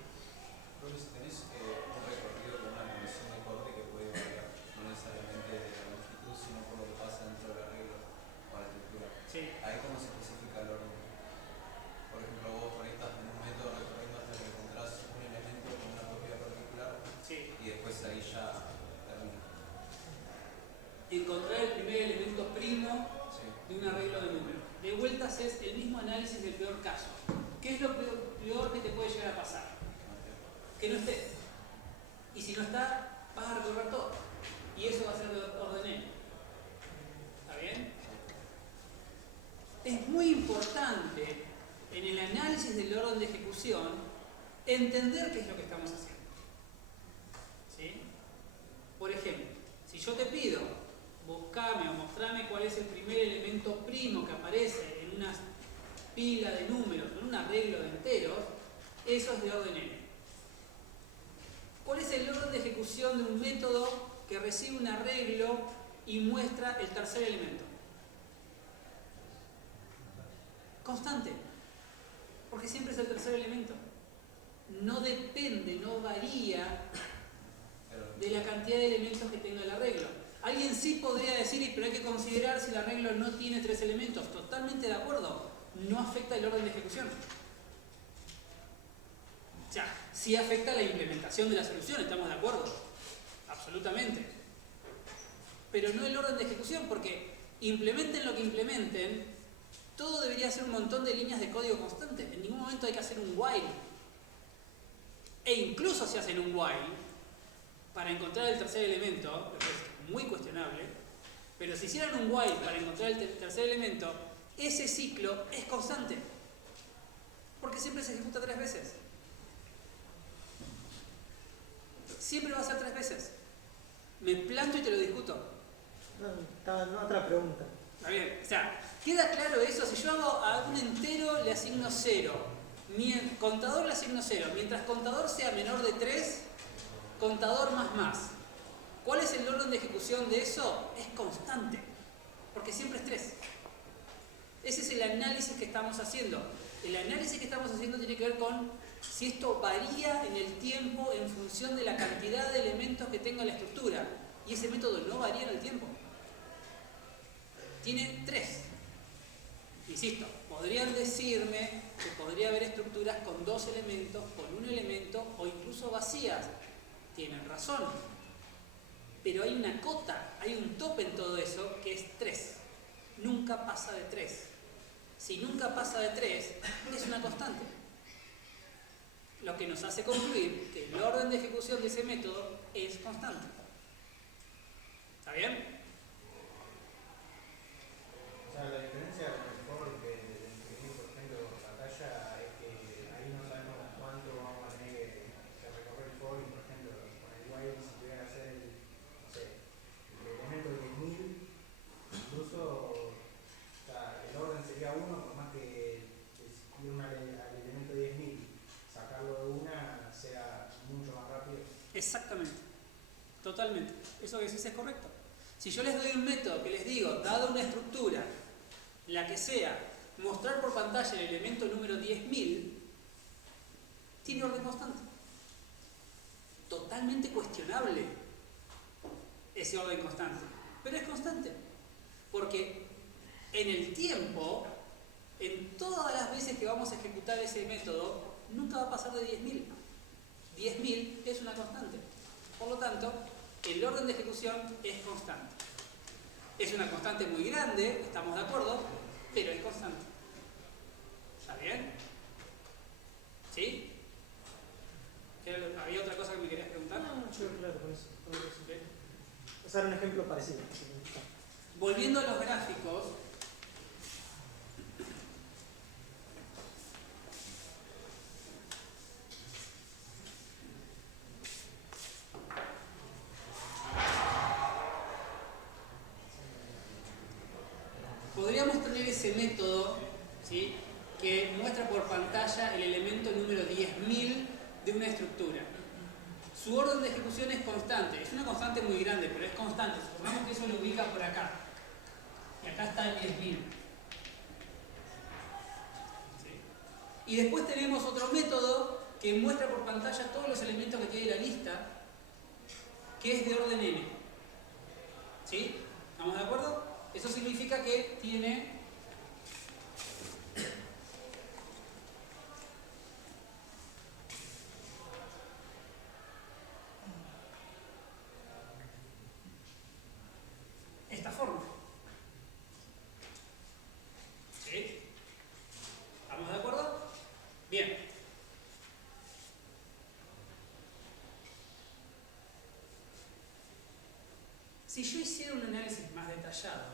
Entonces tenés un recorrido con una condición de corte que puede variar, no necesariamente de la longitud, sino por lo que pasa dentro del arreglo o la estructura. Sí. Ahí cómo se especifica el orden. Por ejemplo, vos por ahí estás en un método recorriendo hasta que encontrás un elemento con una propiedad particular, Sí. y después ahí ya termina. llega a pasar? Que no esté. Y si no está, vas a recorrer todo. Y eso va a ser de orden N. ¿Está bien? Es muy importante en el análisis del orden de ejecución entender qué es lo que estamos haciendo. ¿Sí? Por ejemplo, si yo te pido, buscame o mostrame cuál es el primer elemento primo que aparece en una pila de números, en un arreglo de enteros, eso es de orden N. ¿Cuál es el orden de ejecución de un método que recibe un arreglo y muestra el tercer elemento? Constante, porque siempre es el tercer elemento. No depende, no varía de la cantidad de elementos que tenga el arreglo. Alguien sí podría decir, pero hay que considerar si el arreglo no tiene 3 elementos. Totalmente de acuerdo, no afecta el orden de ejecución. O sea, sí afecta la implementación de la solución, estamos de acuerdo, absolutamente. Pero no el orden de ejecución, porque implementen lo que implementen, todo debería ser un montón de líneas de código constante. En ningún momento hay que hacer un while. E incluso si hacen un while, para encontrar el tercer elemento, lo que es muy cuestionable, pero si hicieran un while para encontrar el tercer elemento, ese ciclo es constante. Porque siempre se ejecuta 3 veces. Siempre va a ser 3 veces. Me planto y te lo discuto. No, estaba en otra pregunta. Está bien, o sea, ¿queda claro eso? Si yo hago a un entero le asigno 0, contador le asigno 0, mientras contador sea menor de 3, contador más. ¿Cuál es el orden de ejecución de eso? Es constante, porque siempre es 3. Ese es el análisis que estamos haciendo. El análisis que estamos haciendo tiene que ver con si esto varía en el tiempo en función de la cantidad de elementos que tenga la estructura. Y ese método no varía en el tiempo. Tiene 3. Insisto, podrían decirme que podría haber estructuras con 2 elementos, con 1 elemento o incluso vacías. Tienen razón. Pero hay una cota, hay un tope en todo eso que es 3. Nunca pasa de 3. Si nunca pasa de 3, es una constante. Lo que nos hace concluir que el orden de ejecución de ese método es constante. ¿Está bien? O sea, la diferencia con el for que imprimir, por ejemplo, con pantalla es que ahí no sabemos cuánto vamos a tener que recorrer el for y, por ejemplo, con el while, si tuviera que hacer no sé, el elemento 10.000, incluso o sea, el orden sería 1, por más que ir al elemento 10.000, sacarlo de una sea mucho más rápido. Exactamente. Totalmente. Eso que decís es correcto. Si yo les doy un método que les digo, dado una estructura, la que sea, mostrar por pantalla el elemento número 10.000, tiene orden constante. Totalmente cuestionable ese orden constante. Pero es constante. Porque en el tiempo, en todas las veces que vamos a ejecutar ese método, nunca va a pasar de 10.000. 10.000 es una constante. Por lo tanto, el orden de ejecución es constante. Es una constante muy grande, estamos de acuerdo, pero es constante. ¿Está bien? ¿Sí? ¿Había otra cosa que me querías preguntar? No, yo claro con eso. O sea, era un ejemplo parecido. Volviendo a los gráficos, podríamos tener ese método, ¿sí?, que muestra por pantalla el elemento número 10.000 de una estructura. Su orden de ejecución es constante. Es una constante muy grande, pero es constante. Supongamos que eso lo ubica por acá. Y acá está el 10.000. ¿Sí? Y después tenemos otro método que muestra por pantalla todos los elementos que tiene la lista, que es de orden n. ¿Sí? ¿Estamos de acuerdo? Eso significa que tiene esta forma. ¿Sí? ¿Estamos de acuerdo? Bien. si yo hiciera un análisis más detallado,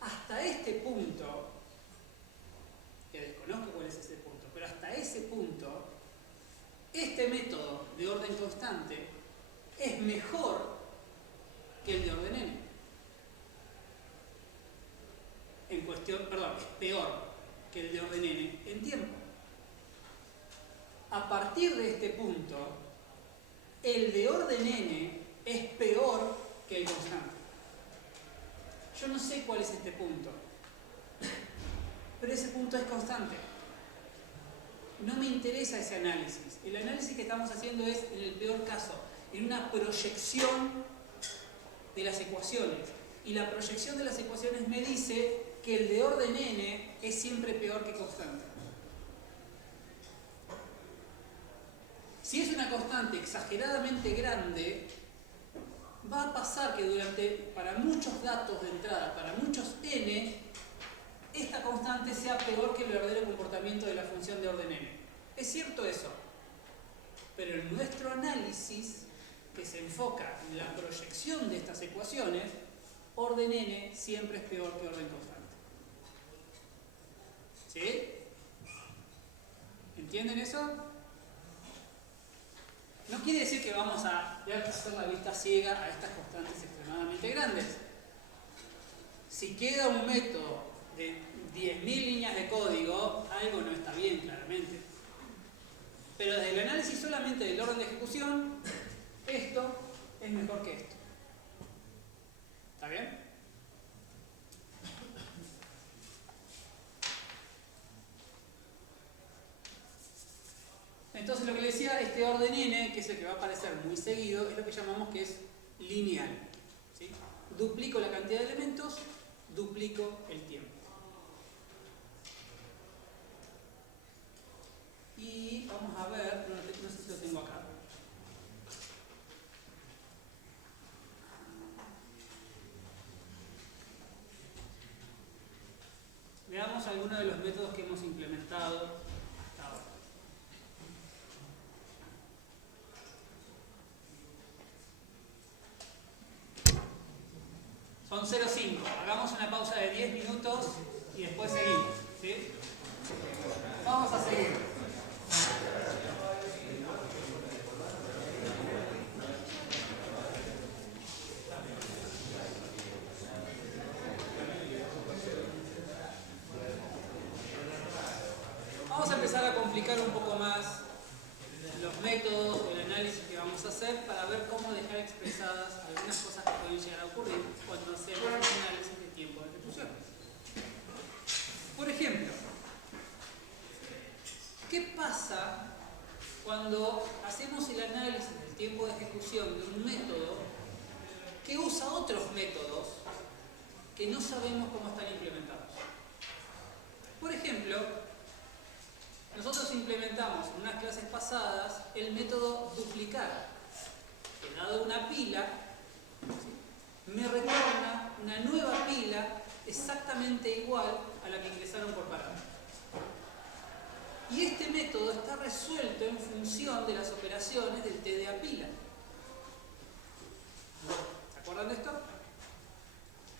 hasta este punto, que desconozco cuál es ese punto, pero hasta ese punto, este método de orden constante es mejor que el de orden n. En cuestión, perdón, es peor que el de orden n en tiempo. A partir de este punto, el de orden n es peor que el constante. Yo no sé cuál es este punto, pero ese punto es constante. No me interesa ese análisis. El análisis que estamos haciendo es, en el peor caso, en una proyección de las ecuaciones. Y la proyección de las ecuaciones me dice que el de orden n es siempre peor que constante. Si es una constante exageradamente grande, va a pasar que para muchos datos de entrada, para muchos n, esta constante sea peor que el verdadero comportamiento de la función de orden n. Es cierto eso, pero en nuestro análisis, que se enfoca en la proyección de estas ecuaciones, orden n siempre es peor que orden constante. ¿Sí? ¿Entienden eso? No quiere decir que vamos a hacer la vista ciega a estas constantes extremadamente grandes. Si queda un método de 10.000 líneas de código, algo no está bien, claramente. Pero desde el análisis solamente del orden de ejecución, esto es mejor que esto. ¿Está bien? Entonces lo que le decía, este orden n, que es el que va a aparecer muy seguido, es lo que llamamos que es lineal. ¿Sí? Duplico la cantidad de elementos, duplico el tiempo. Y vamos a ver, no sé si lo tengo acá. Veamos algunos de los métodos que hemos implementado hasta ahora. Son 0,5. Hagamos una pausa de 10 minutos y después seguimos. ¿Sí? Vamos a seguir. Vamos a empezar a complicar un poco más los métodos o el análisis que vamos a hacer para ver cómo dejar expresadas algunas cosas que pueden llegar a ocurrir cuando hacemos un análisis de tiempo de ejecución. Por ejemplo, ¿qué pasa cuando hacemos el análisis del tiempo de ejecución de un método que usa otros métodos que no sabemos cómo están implementados? Por ejemplo, nosotros implementamos en unas clases pasadas el método duplicar, que dado una pila, ¿sí?, me retorna una nueva pila exactamente igual a la que ingresaron por parámetros. Y este método está resuelto en función de las operaciones del TDA pila. ¿Se acuerdan de esto?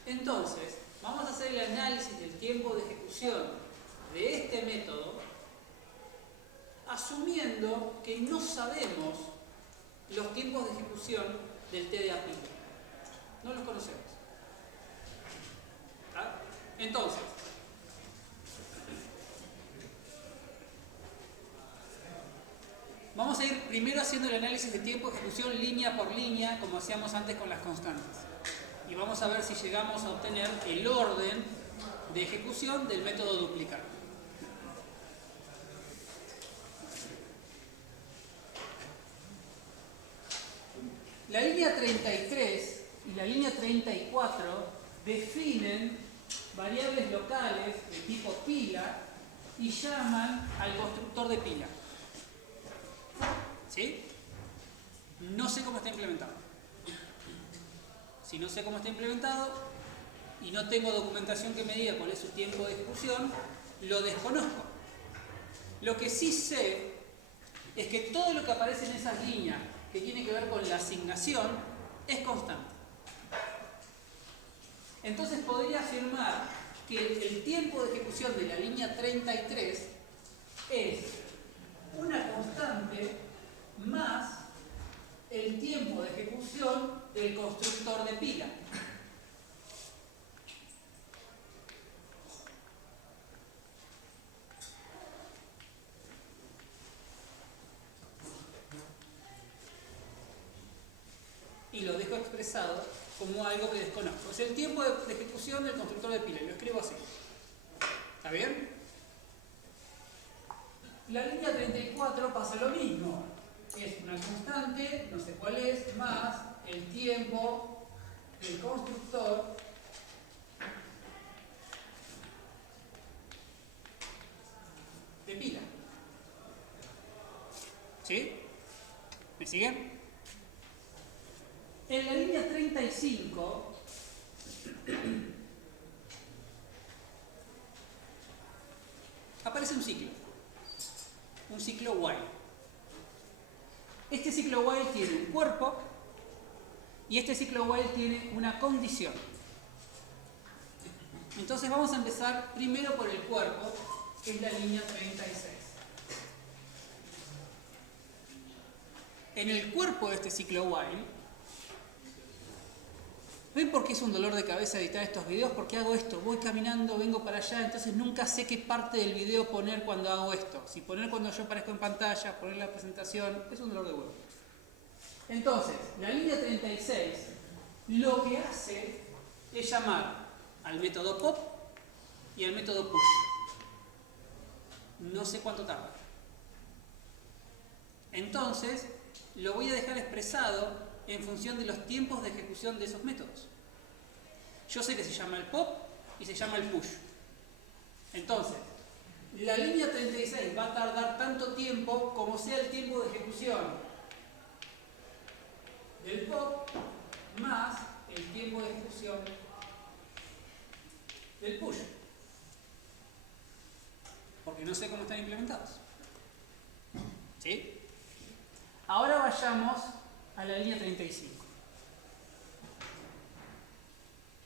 Entonces, vamos a hacer el análisis del tiempo de ejecución de este método asumiendo que no sabemos los tiempos de ejecución del TDA pila. No los conocemos. ¿Ah? Entonces, vamos a ir primero haciendo el análisis de tiempo de ejecución línea por línea, como hacíamos antes con las constantes. Y vamos a ver si llegamos a obtener el orden de ejecución del método duplicar. La línea 33 y la línea 34 definen variables locales de tipo pila y llaman al constructor de pila. ¿Sí? No sé cómo está implementado. Si no sé cómo está implementado y no tengo documentación que me diga cuál es su tiempo de ejecución, lo desconozco. Lo que sí sé es que todo lo que aparece en esas líneas que tiene que ver con la asignación es constante. Entonces podría afirmar que el tiempo de ejecución de la línea 33 es una constante más el tiempo de ejecución del constructor de pila. Y lo dejo expresado como algo que desconozco. Es el tiempo de ejecución del constructor de pila. Lo escribo así. ¿Está bien? La línea 34 pasa lo mismo. Es una constante, no sé cuál es, más el tiempo del constructor de pila. ¿Sí? ¿Me siguen? En la línea 35 aparece un ciclo while. Este ciclo while tiene un cuerpo y este ciclo while tiene una condición. Entonces vamos a empezar primero por el cuerpo, que es la línea 36. En el cuerpo de este ciclo while, ¿ven por qué es un dolor de cabeza editar estos videos? Porque hago esto, voy caminando, vengo para allá, entonces nunca sé qué parte del video poner cuando hago esto. Si poner cuando yo aparezco en pantalla, poner la presentación, es un dolor de huevo. Entonces, la línea 36 lo que hace es llamar al método pop y al método push. No sé cuánto tarda. Entonces, lo voy a dejar expresado en función de los tiempos de ejecución de esos métodos. Yo sé que se llama el pop y se llama el push. Entonces, la línea 36 va a tardar tanto tiempo como sea el tiempo de ejecución del pop más el tiempo de ejecución del push. Porque no sé cómo están implementados. ¿Sí? Ahora vayamos a la línea 35.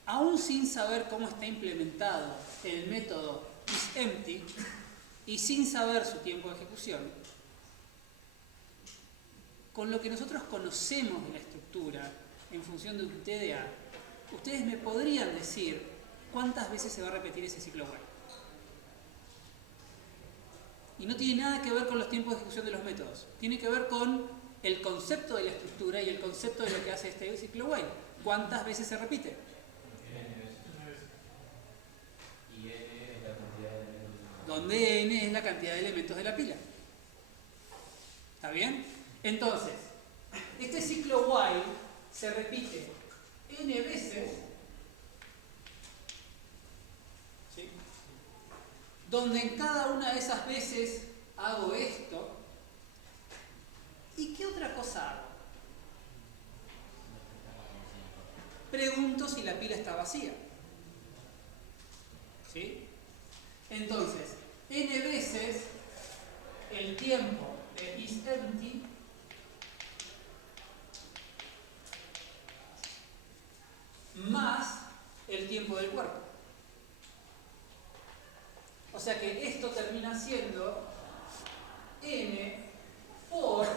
Aún sin saber cómo está implementado el método isEmpty y sin saber su tiempo de ejecución, con lo que nosotros conocemos de la estructura en función de un TDA, ustedes me podrían decir cuántas veces se va a repetir ese ciclo while. Y no tiene nada que ver con los tiempos de ejecución de los métodos. Tiene que ver con el concepto de la estructura y el concepto de lo que hace este ciclo while. ¿Cuántas veces se repite? N veces. Y N es la cantidad de elementos. Donde N es la cantidad de elementos de la pila. ¿Está bien? Entonces, este ciclo while se repite N veces, ¿sí? Donde en cada una de esas veces hago esto. ¿Y qué otra cosa hago? Pregunto si la pila está vacía. ¿Sí? Entonces, N veces el tiempo de isEmpty más el tiempo del cuerpo. O sea que esto termina siendo N por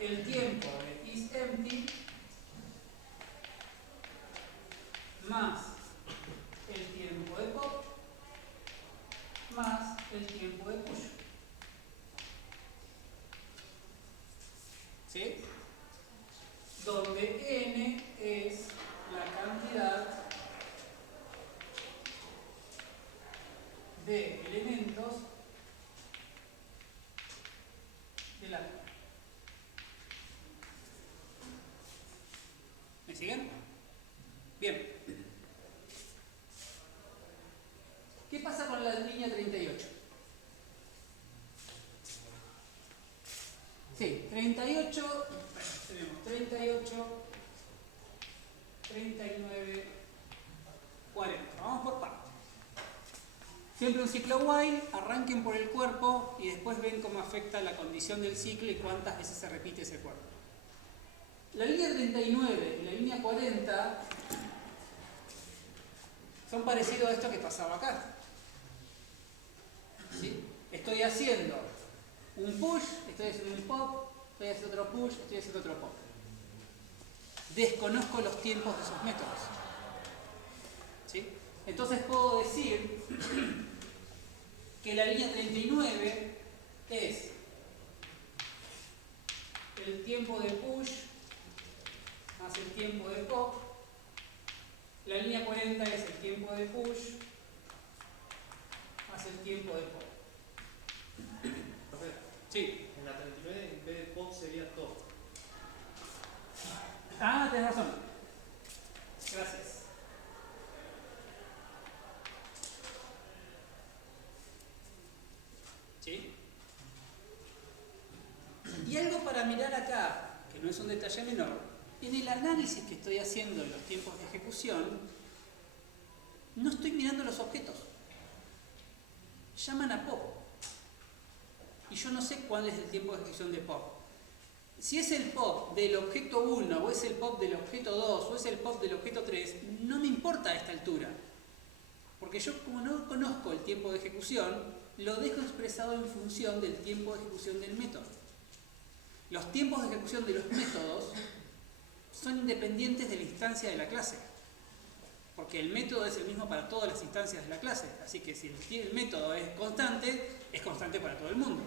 el tiempo de isEmpty más el tiempo de pop más el tiempo de push. ¿Sí? Donde N es la cantidad de elementos de la pila. ¿Me siguen? Bien. ¿Qué pasa con la línea 38? Sí, 38, tenemos 38, 39, 40. Vamos por partes. Siempre un ciclo while, arranquen por el cuerpo y después ven cómo afecta la condición del ciclo y cuántas veces se repite ese cuerpo. La línea 39 y la línea 40 son parecidos a esto que pasaba acá. ¿Sí? Estoy haciendo un push, estoy haciendo un pop, estoy haciendo otro push, estoy haciendo otro pop. Desconozco los tiempos de esos métodos. ¿Sí? Entonces puedo decir que la línea 39 es el tiempo de push más el tiempo de pop. La línea 40 es el tiempo de push más el tiempo de pop. Profe, Sí. en la 39 en vez de pop sería top. Ah, tenés razón. Gracias. ¿Sí? Y algo para mirar acá, que no es un detalle menor, en el análisis que estoy haciendo en los tiempos de ejecución, no estoy mirando los objetos. Llaman a pop. Y yo no sé cuál es el tiempo de ejecución de pop. Si es el pop del objeto 1, o es el pop del objeto 2, o es el pop del objeto 3, no me importa a esta altura. Porque yo, como no conozco el tiempo de ejecución, lo dejo expresado en función del tiempo de ejecución del método. Los tiempos de ejecución de los métodos son independientes de la instancia de la clase. Porque el método es el mismo para todas las instancias de la clase. Así que si el método es constante para todo el mundo.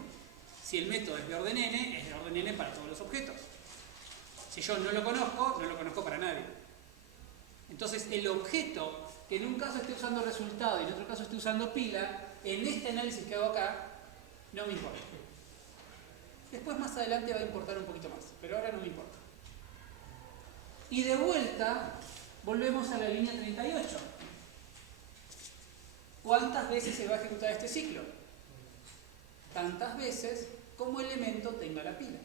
Si el método es de orden n, es de orden n para todos los objetos. Si yo no lo conozco para nadie. Entonces el objeto, que en un caso esté usando resultado y en otro caso esté usando pila, en este análisis que hago acá, no me importa. Después más adelante va a importar un poquito más, pero ahora no me importa. Y de vuelta, volvemos a la línea 38. ¿Cuántas veces se va a ejecutar este ciclo? Tantas veces como elemento tenga la pila.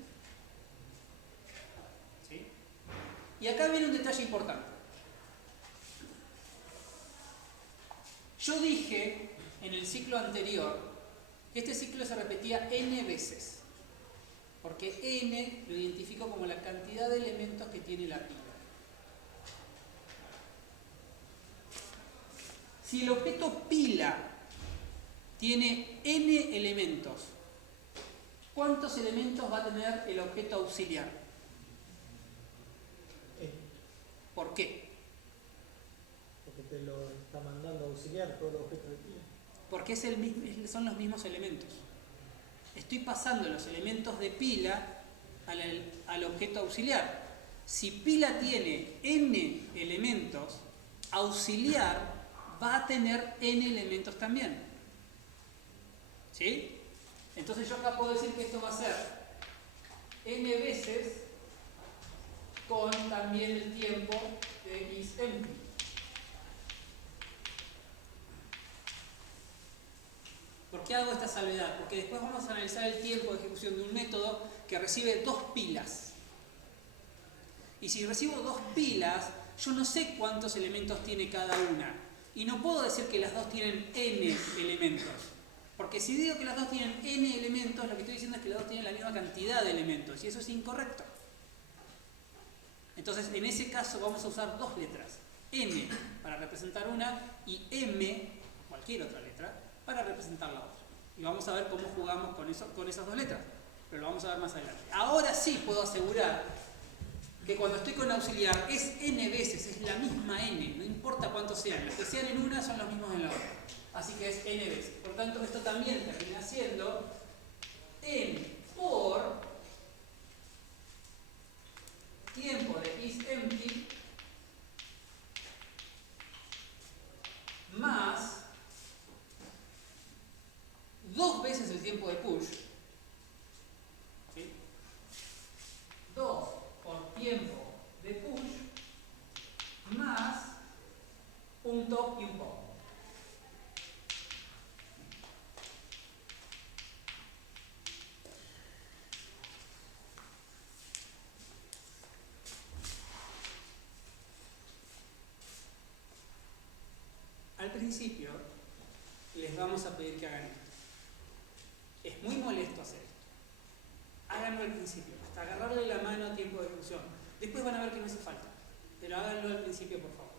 ¿Sí? Y acá viene un detalle importante. Yo dije en el ciclo anterior que este ciclo se repetía n veces. Porque n lo identifico como la cantidad de elementos que tiene la pila. Si el objeto pila tiene n elementos, ¿cuántos elementos va a tener el objeto auxiliar? ¿Por qué? Porque te lo está mandando a auxiliar todo el objeto de pila. Porque son los mismos elementos. Estoy pasando los elementos de pila al objeto auxiliar. Si pila tiene n elementos, auxiliar va a tener n elementos también. ¿Sí? Entonces yo acá puedo decir que esto va a ser n veces con también el tiempo de isEmpty. ¿Por qué hago esta salvedad? Porque después vamos a analizar el tiempo de ejecución de un método que recibe 2 pilas. Y si recibo 2 pilas, yo no sé cuántos elementos tiene cada una. Y no puedo decir que las dos tienen n elementos. Porque si digo que las dos tienen n elementos, lo que estoy diciendo es que las dos tienen la misma cantidad de elementos. Y eso es incorrecto. Entonces, en ese caso vamos a usar 2 letras. N para representar una y M, cualquier otra letra, para representar la otra. Y vamos a ver cómo jugamos con esas 2 letras. Pero lo vamos a ver más adelante. Ahora sí puedo asegurar que cuando estoy con auxiliar es n veces, es la misma n, no importa cuántos sean. Los que sean en una son los mismos en la otra. Así que es n veces. Por tanto, esto también termina siendo n por tiempo de isEmpty más 2 veces el tiempo de push. ¿Sí? 2 por tiempo de push más un top y un pop. Al principio les vamos a pedir que hagan esto. Es muy molesto hacer esto. Háganlo al principio, hasta agarrarle la mano a tiempo de ejecución. Después van a ver que no hace falta, pero háganlo al principio, por favor.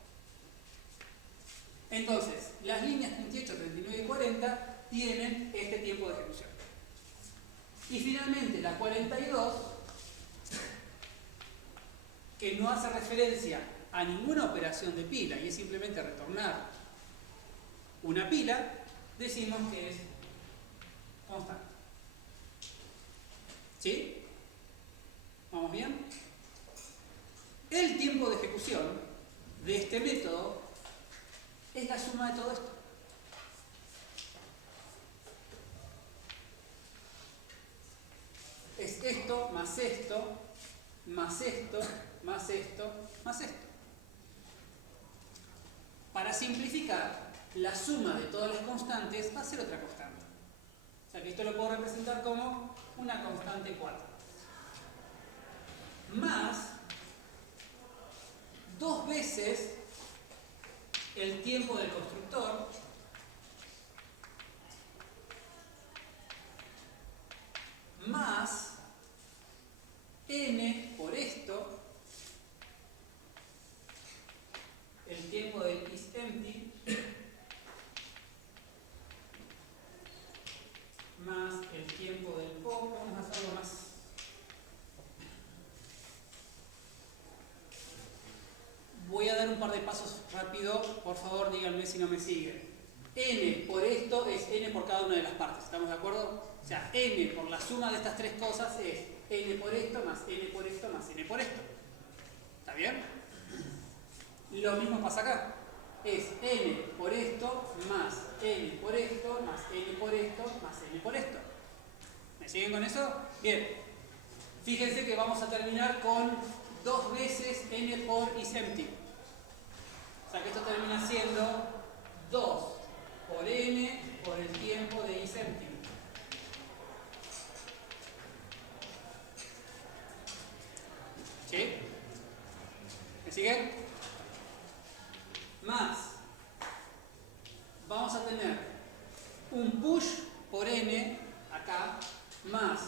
Entonces, las líneas 38, 39 y 40 tienen este tiempo de ejecución. Y finalmente la 42, que no hace referencia a ninguna operación de pila y es simplemente retornar una pila, decimos que es constante. ¿Sí? ¿Vamos bien? El tiempo de ejecución de este método es la suma de todo esto. Es esto, más esto, más esto, más esto, más esto. Para simplificar, la suma de todas las constantes va a ser otra constante. O sea que esto lo puedo representar como una constante 4. Más 2 veces el tiempo del constructor más n por esto, el tiempo del isEmpty, más el tiempo del pop. Vamos a hacerlo más. Voy a dar un par de pasos rápido, por favor díganme si no me siguen. N por esto es n por cada una de las partes, ¿estamos de acuerdo? O sea, n por la suma de estas tres cosas es n por esto, más n por esto, más n por esto. ¿Está bien? Lo mismo pasa acá. Es n por esto, más n por esto, más n por esto, más n por esto. ¿Me siguen con eso? Bien. Fíjense que vamos a terminar con 2 veces n por isEmpty. O sea que esto termina siendo 2 por n por el tiempo de isEmpty. ¿Sí? ¿Me siguen? Más. Vamos a tener un push por n acá, más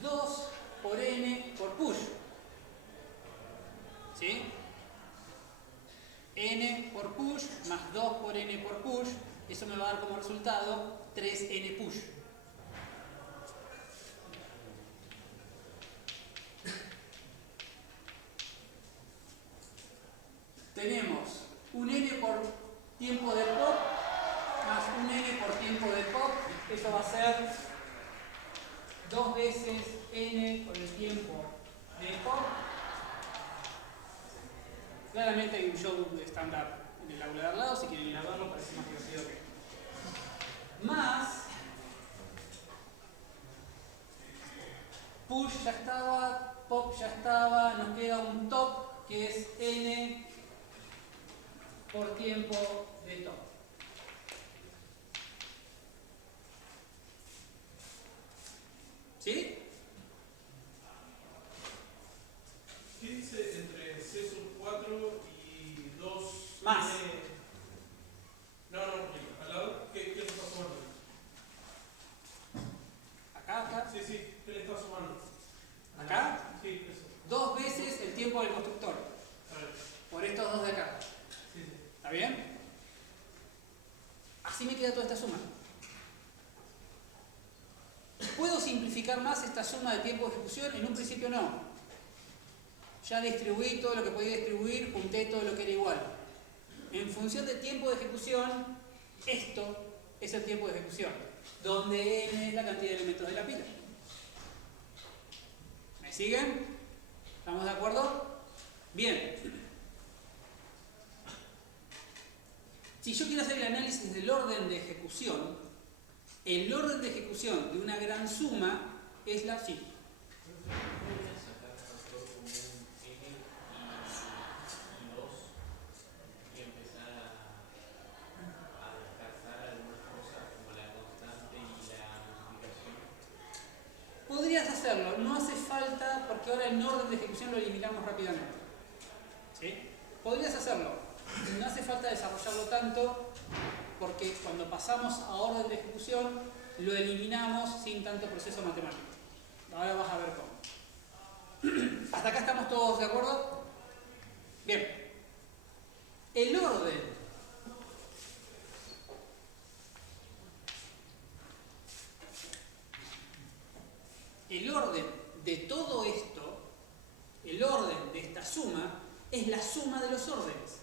2 por n por push. ¿Sí? N por push más 2 por n por push, eso me va a dar como resultado 3n push. Tenemos un n por tiempo de pop más un n por tiempo de pop, eso va a ser 2 veces n por el tiempo de pop. Claramente hay un show de stand-up en el aula de al lado, si quieren ir a verlo, parece más divertido que... Más... Push ya estaba, pop ya estaba, nos queda un top que es n por tiempo de top. ¿Sí? ¿Qué dice entre C sub 4 y 2? Más. No, al lado, ¿qué le está sumando? Acá. Sí, ¿qué le está sumando? ¿Acá? Sí, eso. 2 veces el tiempo del constructor. A ver. Por estos dos de acá. Sí. ¿Está bien? Así me queda toda esta suma. ¿Puedo simplificar más esta suma de tiempo de ejecución? En un principio no. Ya distribuí todo lo que podía distribuir, junté todo lo que era igual. En función del tiempo de ejecución, esto es el tiempo de ejecución, donde n es la cantidad de elementos de la pila. ¿Me siguen? ¿Estamos de acuerdo? Bien. Si yo quiero hacer el análisis del orden de ejecución, el orden de ejecución de una gran suma es la sí. Sacar factor común n y 2 y empezar a descartar algunas cosas como la constante y la multiplicación. Podrías hacerlo, no hace falta porque ahora el orden de ejecución lo eliminamos rápidamente. ¿Sí? Podrías hacerlo, no hace falta desarrollarlo tanto porque cuando pasamos a orden de ejecución lo eliminamos sin tanto proceso matemático. Ahora vas a ver cómo. ¿Hasta acá estamos todos de acuerdo? Bien. El orden de todo esto, el orden de esta suma, es la suma de los órdenes.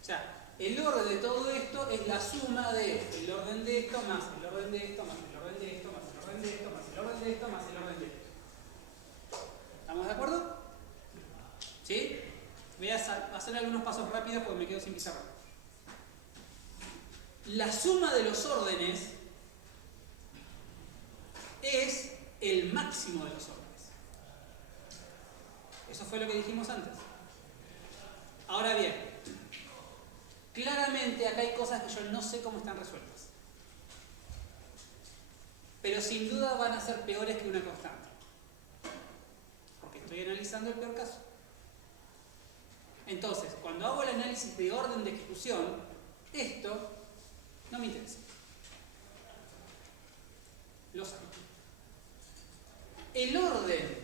O sea, el orden de todo esto es la suma de el orden de esto más el orden de esto más el orden de esto más el orden de esto más el orden de esto más el orden de esto. ¿Estamos de acuerdo? ¿Sí? Voy a hacer algunos pasos rápidos porque me quedo sin pizarra. La suma de los órdenes es el máximo de los órdenes. Eso fue lo que dijimos antes. Ahora bien, claramente acá hay cosas que yo no sé cómo están resueltas. Pero sin duda van a ser peores que una constante. Porque estoy analizando el peor caso. Entonces, cuando hago el análisis de orden de ejecución, esto no me interesa. Lo saco. El orden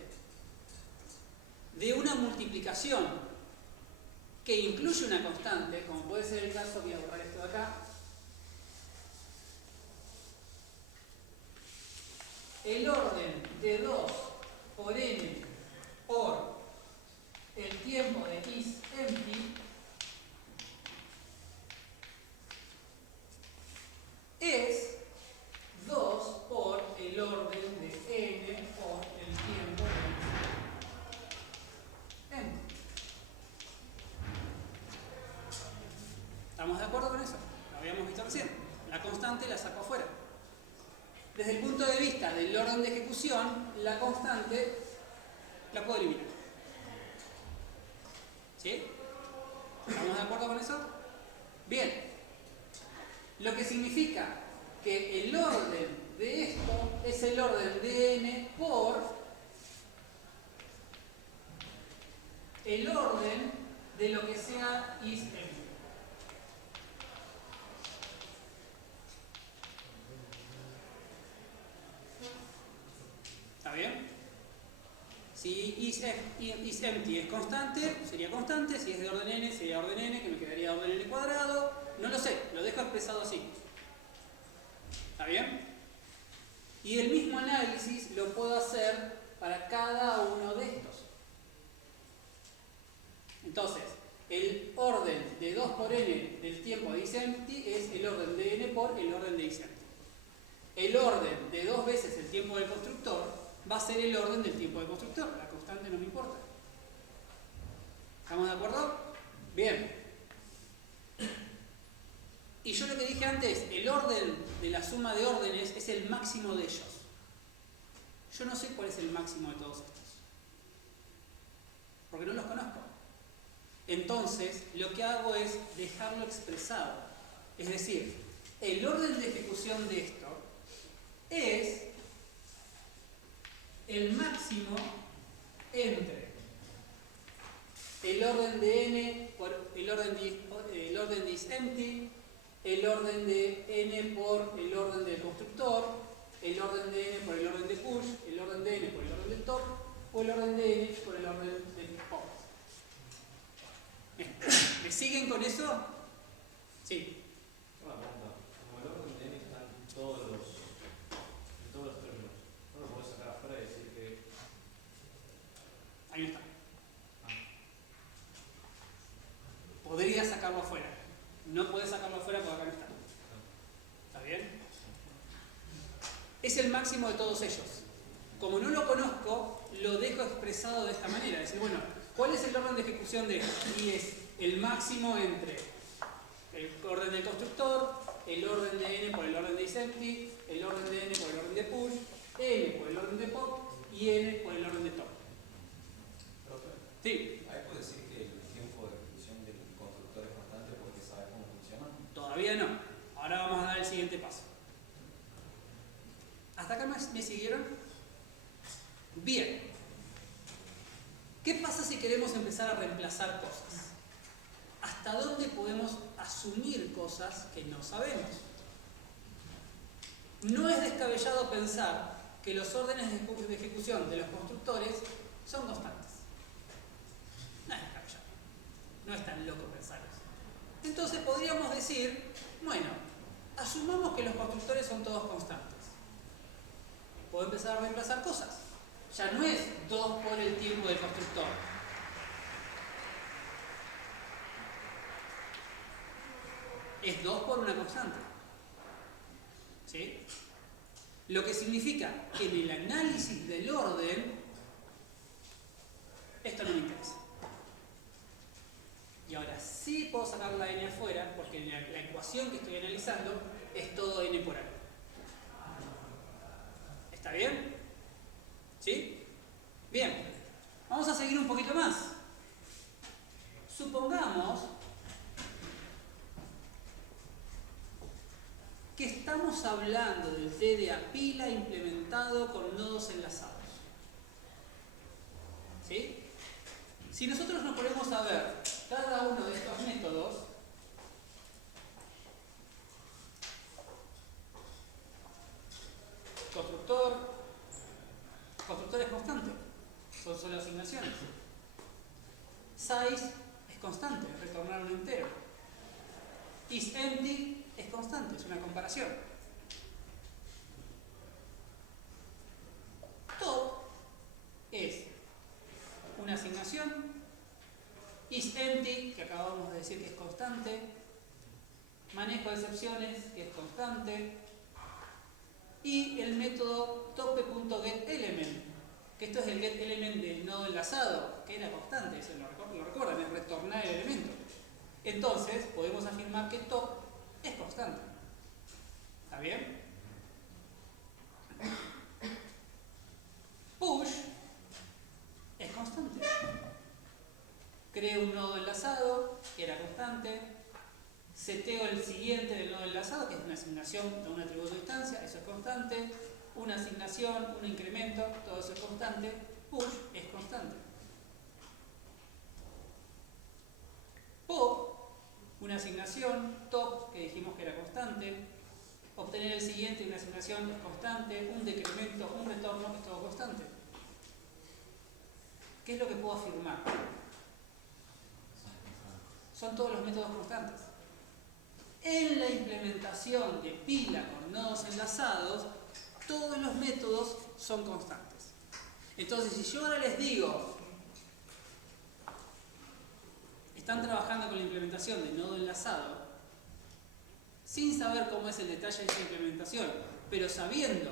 de una multiplicación que incluye una constante, como puede ser el caso, voy a borrar esto de acá. El orden de 2 por n por el tiempo de isEmpty es 2 por el orden de n por el tiempo de isEmpty. ¿Estamos de acuerdo con eso? Lo habíamos visto recién. La constante la saco afuera. Desde el punto de vista del orden de ejecución, la constante la puedo eliminar. ¿Sí? ¿Estamos de acuerdo con eso? Bien. Lo que significa que el orden de esto es el orden de n por el orden de lo que sea isEmpty. ¿Está bien? Si isEmpty es constante, sería constante. Si es de orden n, sería orden n, que me quedaría orden n cuadrado. No lo sé, lo dejo expresado así. ¿Está bien? Y el mismo análisis lo puedo hacer para cada uno de estos. Entonces, el orden de 2 por n del tiempo de isEmpty es el orden de n por el orden de isEmpty. El orden de 2 veces el tiempo del constructor va a ser el orden del tiempo del constructor. La constante no me importa. ¿Estamos de acuerdo? Bien. Y yo lo que dije antes, el orden de la suma de órdenes es el máximo de ellos. Yo no sé cuál es el máximo de todos estos. Porque no los conozco. Entonces, lo que hago es dejarlo expresado. Es decir, el orden de ejecución de esto es el máximo entre el orden de n por el orden de isEmpty, el orden de n por el orden del constructor, el orden de n por el orden de push, el orden de n por el orden del top, o el orden de n por el orden del pop. ¿Me siguen con eso? Sí. Una pregunta. Como el orden de n están en todos los términos, ¿no lo podés sacar afuera y decir que...? Ahí está. Podría sacarlo afuera. No podés sacarlo afuera porque acá no está. ¿Está bien? Es el máximo de todos ellos. Como no lo conozco, lo dejo expresado de esta manera. Es decir, bueno, ¿cuál es el orden de ejecución de esto? Y es el máximo entre el orden del constructor, el orden de n por el orden de isEmpty, el orden de n por el orden de push, n por el orden de pop y n por el orden de top. Sí. ¿Ahí puede decir que el tiempo de ejecución del constructor es constante porque sabe cómo funciona? Todavía no. Ahora vamos a dar el siguiente paso. ¿Hasta acá me siguieron? Bien. ¿Qué pasa si queremos empezar a reemplazar cosas? ¿Hasta dónde podemos asumir cosas que no sabemos? No es descabellado pensar que los órdenes de ejecución de los constructores son constantes. No es descabellado. No es tan loco pensar eso. Entonces podríamos decir, bueno, asumamos que los constructores son todos constantes. Puedo empezar a reemplazar cosas. Ya no es 2 por el tiempo del constructor. Es 2 por una constante. ¿Sí? Lo que significa que en el análisis del orden, esto no me interesa. Y ahora sí puedo sacar la n afuera, porque la ecuación que estoy analizando es todo n por a. ¿Está bien? ¿Sí? Bien. Vamos a seguir un poquito más. Supongamos que estamos hablando del TDA pila implementado con nodos enlazados. ¿Sí? Si nosotros nos ponemos a ver cada uno de estos métodos, constructor es constante, son solo asignaciones. Size es constante, es retornar un entero. IsEmpty es constante, es una comparación. Top es una asignación. IsEmpty, que acabamos de decir que es constante. Manejo de excepciones, que es constante. Y el método tope.getElement, que esto es el getElement del nodo enlazado, que era constante, eso lo recuerdan, es retornar el elemento. Entonces, podemos afirmar que top es constante. ¿Está bien? Push es constante. Creo un nodo enlazado, que era constante. Seteo el siguiente del nodo enlazado, que es una asignación de un atributo de distancia, eso es constante. Una asignación, un incremento, todo eso es constante. Push es constante. Pop, una asignación, top, que dijimos que era constante. Obtener el siguiente, una asignación es constante. Un decremento, un retorno, es todo constante. ¿Qué es lo que puedo afirmar? Son todos los métodos constantes. En la implementación de pila con nodos enlazados, todos los métodos son constantes. Entonces, si yo ahora les digo, están trabajando con la implementación de nodo enlazado, sin saber cómo es el detalle de esa implementación, pero sabiendo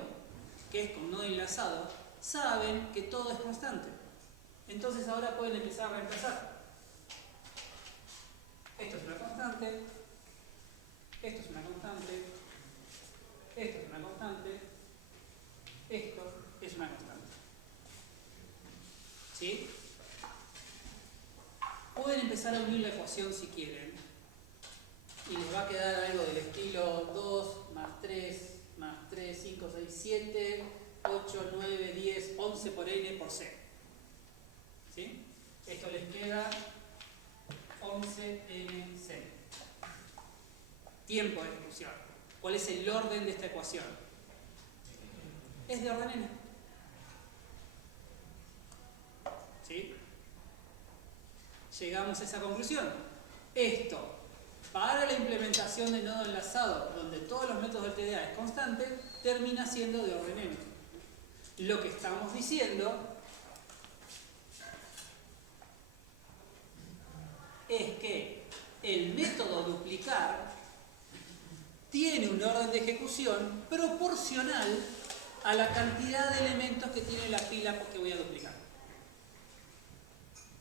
que es con nodo enlazado, saben que todo es constante. Entonces ahora pueden empezar a reemplazar. Esto es una constante, esto es una constante, esto es una constante, esto es una constante. ¿Sí? Pueden empezar a unir la ecuación si quieren. Y les va a quedar algo del estilo 2 más 3 más 3, 5, 6, 7, 8, 9, 10, 11 por n por c. ¿Sí? Esto les queda 11nc. Tiempo de ejecución. ¿Cuál es el orden de esta ecuación? Es de orden n. ¿Sí? Llegamos a esa conclusión. Esto, para la implementación de nodo enlazado, donde todos los métodos del TDA es constante, termina siendo de orden n. Lo que estamos diciendo es que el método duplicar tiene un orden de ejecución proporcional a la cantidad de elementos que tiene la pila que voy a duplicar.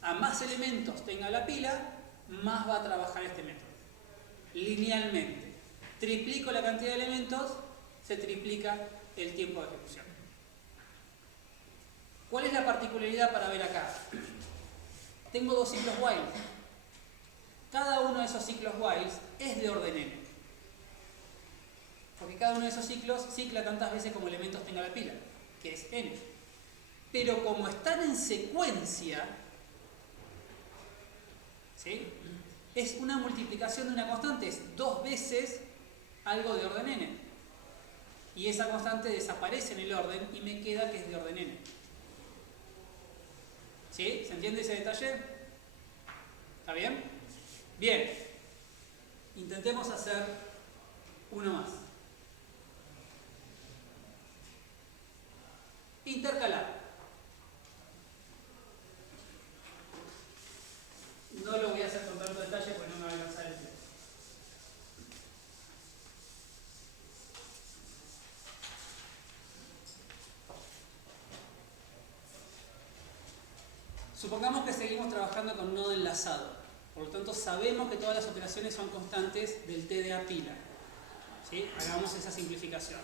A más elementos tenga la pila, más va a trabajar este método. Linealmente. Triplico la cantidad de elementos, se triplica el tiempo de ejecución. ¿Cuál es la particularidad para ver acá? Tengo dos ciclos while. Cada uno de esos ciclos while es de orden n. Porque cada uno de esos ciclos cicla tantas veces como elementos tenga la pila, que es n. Pero como están en secuencia, ¿sí? Es una multiplicación de una constante, es 2 veces algo de orden n. Y esa constante desaparece en el orden y me queda que es de orden n. ¿Sí? ¿Se entiende ese detalle? ¿Está bien? Bien. Intentemos hacer uno más. Intercalar. No lo voy a hacer con tanto detalle porque no me va a alcanzar el tiempo. Supongamos que seguimos trabajando con nodo enlazado. Por lo tanto, sabemos que todas las operaciones son constantes del TDA pila. ¿Sí? Hagamos esa simplificación.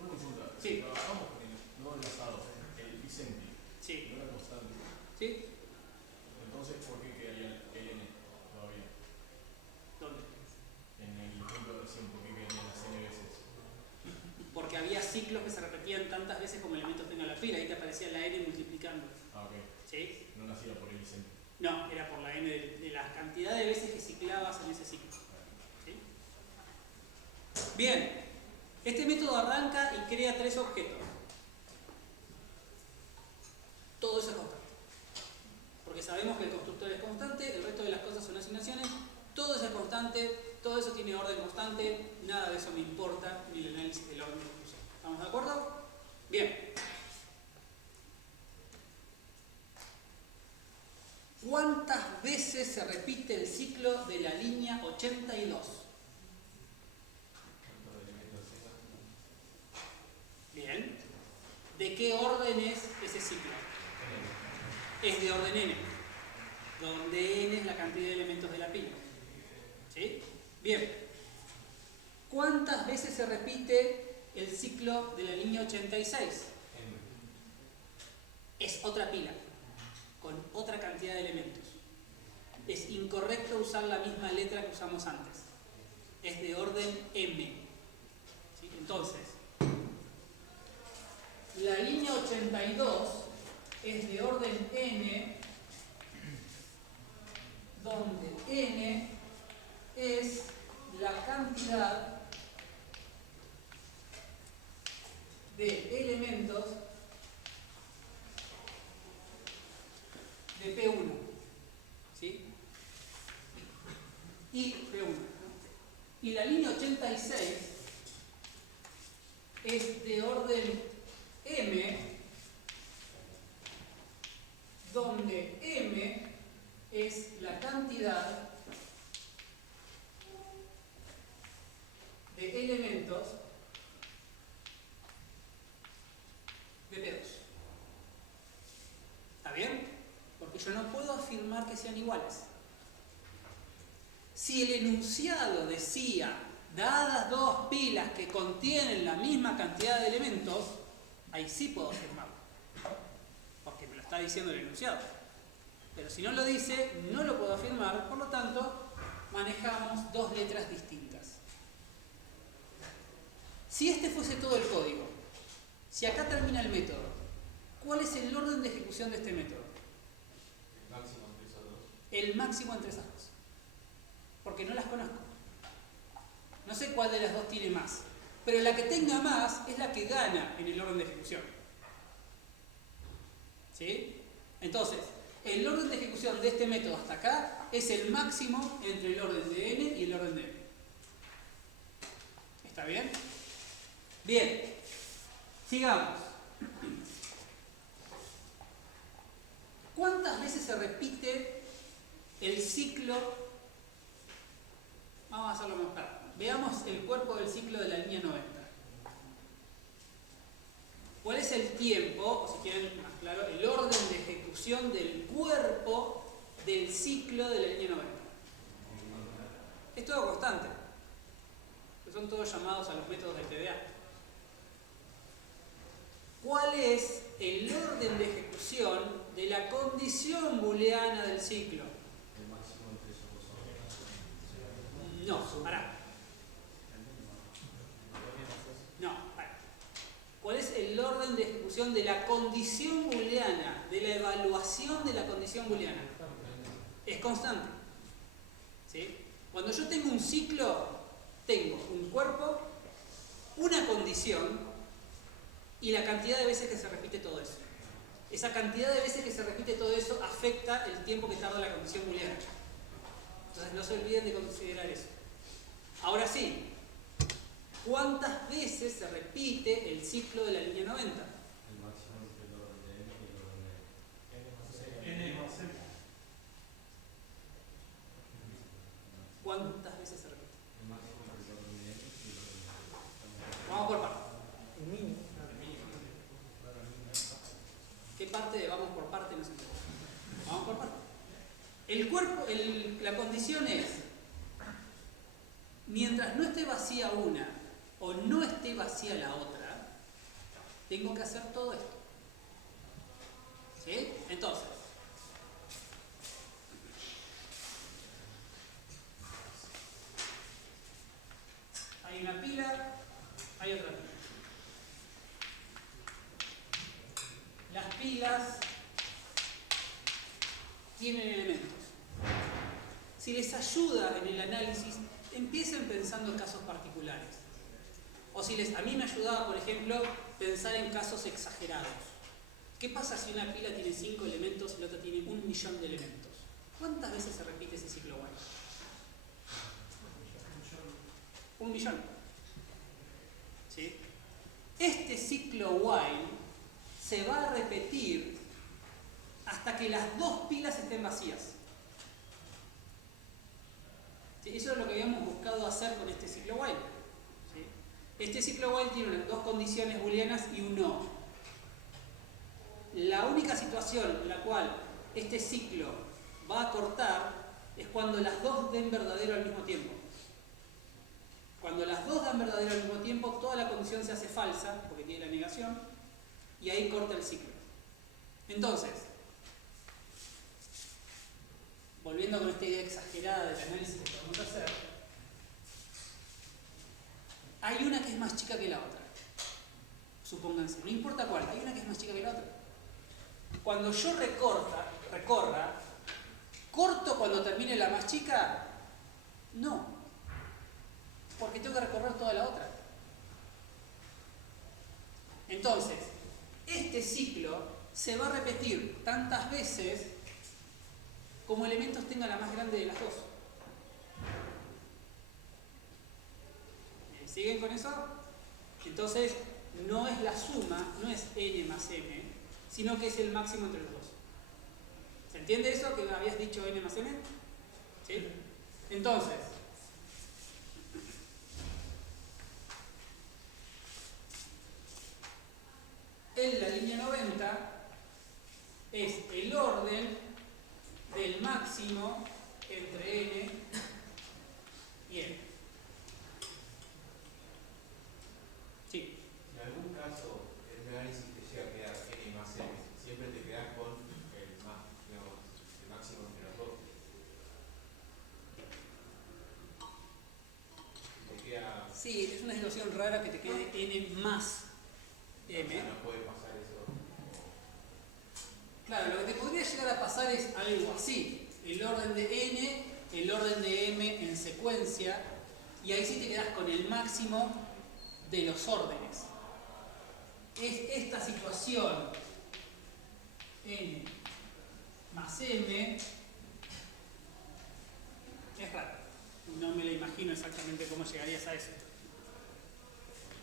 Una consulta. Sí. Si trabajamos con el nodo enlazado, el Vicente, Sí. no era constante. ¿Sí? Entonces, ¿por qué quedaría el N todavía? ¿Dónde? En el ejemplo de recién, ¿por qué quedarían las N veces? Porque había ciclos que se repetían tantas veces como elementos tenga la pila, ahí te aparecía la n multiplicando. Ah, ok. ¿Sí? No nacía por el Vicente. No, era por la n de la cantidad de veces que ciclabas en ese ciclo. ¿Sí? Bien, este método arranca y crea 3 objetos. Todo eso es constante. Porque sabemos que el constructor es constante, el resto de las cosas son asignaciones, todo eso es constante, todo eso tiene orden constante, nada de eso me importa, ni el análisis del orden de ejecución. ¿Estamos de acuerdo? Bien. ¿Cuántas veces se repite el ciclo de la línea 82? Bien. ¿De qué orden es ese ciclo? Es de orden n, donde n es la cantidad de elementos de la pila. ¿Sí? Bien. ¿Cuántas veces se repite el ciclo de la línea 86? Es otra pila, con otra cantidad de elementos. Es incorrecto usar la misma letra que usamos antes. Es de orden m. ¿Sí? Entonces, la línea 82 es de orden n, donde n es la cantidad de elementos de P1, ¿sí? Y P1, ¿no? Y la línea 86 es de orden m, donde m es la cantidad de elementos de P2. ¿Está bien? Porque yo no puedo afirmar que sean iguales. Si el enunciado decía, dadas dos pilas que contienen la misma cantidad de elementos, ahí sí puedo afirmarlo. Porque me lo está diciendo el enunciado. Pero si no lo dice, no lo puedo afirmar, por lo tanto, manejamos dos letras distintas. Si este fuese todo el código, si acá termina el método, ¿cuál es el orden de ejecución de este método? Máximo entre esas dos. El máximo entre esas dos. Porque no las conozco. No sé cuál de las dos tiene más. Pero la que tenga más es la que gana en el orden de ejecución. ¿Sí? Entonces, el orden de ejecución de este método hasta acá es el máximo entre el orden de n y el orden de m. ¿Está bien? Bien. Sigamos. ¿Cuántas veces se repite el ciclo? Vamos a hacerlo más claro. Veamos el cuerpo del ciclo de la línea 90. ¿Cuál es el tiempo, o si quieren más claro, el orden de ejecución del cuerpo del ciclo de la línea 90? Es todo constante. Son todos llamados a los métodos del TDA. ¿Cuál es el orden de ejecución de la condición booleana del ciclo? El máximo entre esos dos. No, pará. No, pará. ¿Cuál es el orden de ejecución de la condición booleana, de la evaluación de la condición booleana? Es constante. ¿Sí? Cuando yo tengo un ciclo, tengo un cuerpo una condición y la cantidad de veces que se repite todo eso. Esa cantidad de veces que se repite todo eso afecta el tiempo que tarda la condición booleana. Entonces no se olviden de considerar eso. Ahora sí, ¿cuántas veces se repite el ciclo de la línea 90? El máximo entre el orden de n y el orden de N más M. ¿Cuántas veces se repite? el máximo entre el orden de n y el orden de Vamos por partes. El mínimo. ¿Qué parte de vamos por parte no se entiende? Vamos por parte. El cuerpo, la condición es, mientras no esté vacía una o no esté vacía la otra, tengo que hacer todo esto. ¿Sí? Entonces, hay una pila, hay otra pila. Las pilas tienen elementos. Si les ayuda en el análisis, empiecen pensando en casos particulares. O si a mí me ayudaba, por ejemplo, pensar en casos exagerados. ¿Qué pasa si una pila tiene 5 elementos y la otra tiene 1.000.000 de elementos? ¿Cuántas veces se repite ese ciclo while? 1.000.000. ¿Sí? Este ciclo while se va a repetir hasta que las dos pilas estén vacías. ¿Sí? Eso es lo que habíamos buscado hacer con este ciclo while. ¿Sí? Este ciclo while tiene dos condiciones booleanas y un no. La única situación en la cual este ciclo va a cortar es cuando las dos den verdadero al mismo tiempo. Cuando las dos dan verdadero al mismo tiempo, toda la condición se hace falsa, porque tiene la negación, y ahí corta el ciclo. Entonces, volviendo con esta idea exagerada del análisis que podemos hacer, hay una que es más chica que la otra. Supónganse, no importa cuál, hay una que es más chica que la otra. Cuando yo recorra, ¿corto cuando termine la más chica? No, porque tengo que recorrer toda la otra. Entonces, este ciclo se va a repetir tantas veces como elementos tenga la más grande de las dos. ¿Siguen con eso? Entonces, no es la suma, no es n más m, sino que es el máximo entre los dos. ¿Se entiende eso que habías dicho n más m? ¿Sí? Entonces, en la línea 90 es el orden del máximo entre n y m. Sí. En algún caso, en el análisis te llega a quedar n más m, siempre te quedas con el máximo entre los dos. Te queda. Sí, es una situación rara que te quede n más m. O sea, no puede pasar eso. Claro, lo que te podría llegar a pasar es algo así. El orden de n, el orden de m en secuencia, y ahí sí te quedas con el máximo de los órdenes. Es esta situación n más m, es raro. No me la imagino exactamente cómo llegarías a eso.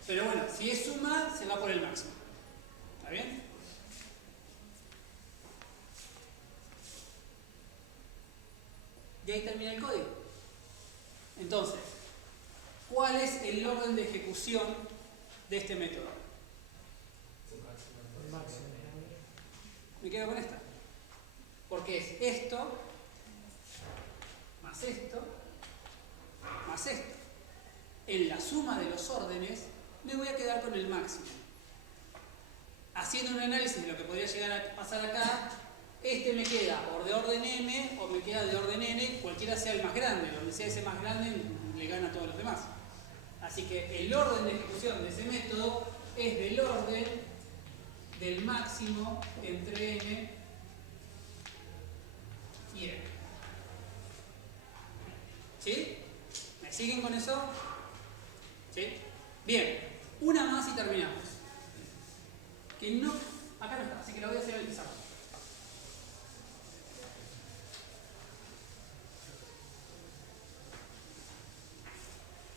Pero bueno, si es suma, se va por el máximo. ¿Está bien? Y ahí termina el código. Entonces, ¿cuál es el orden de ejecución de este método? El máximo. Me quedo con esta. Porque es esto, más esto, más esto. En la suma de los órdenes, me voy a quedar con el máximo. Haciendo un análisis de lo que podría llegar a pasar acá, este me queda o de orden m o me queda de orden n, cualquiera sea el más grande. Donde sea ese más grande, le gana a todos los demás. Así que el orden de ejecución de ese método es del orden del máximo entre n y m. ¿Sí? ¿Me siguen con eso? ¿Sí? Bien. Una más y terminamos. Que no, acá no está, así que la voy a hacer al pizarro.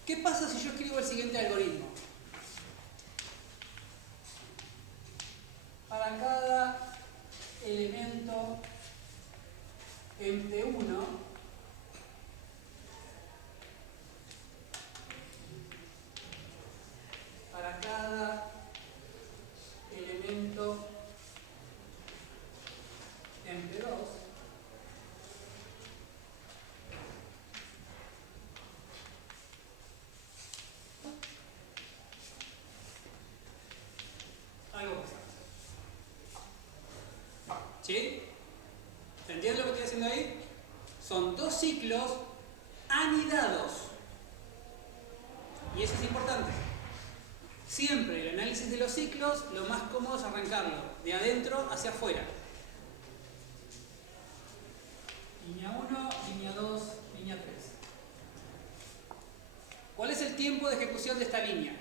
¿Qué pasa si yo escribo el siguiente algoritmo? Para cada elemento en P1, para cada elemento en P2, algo pasa. ¿Sí? ¿Se entiende lo que estoy haciendo ahí? Son dos ciclos anidados. Y eso es importante. Siempre el análisis de los ciclos, lo más cómodo es arrancarlo de adentro hacia afuera. Línea 1, línea 2, línea 3. ¿Cuál es el tiempo de ejecución de esta línea?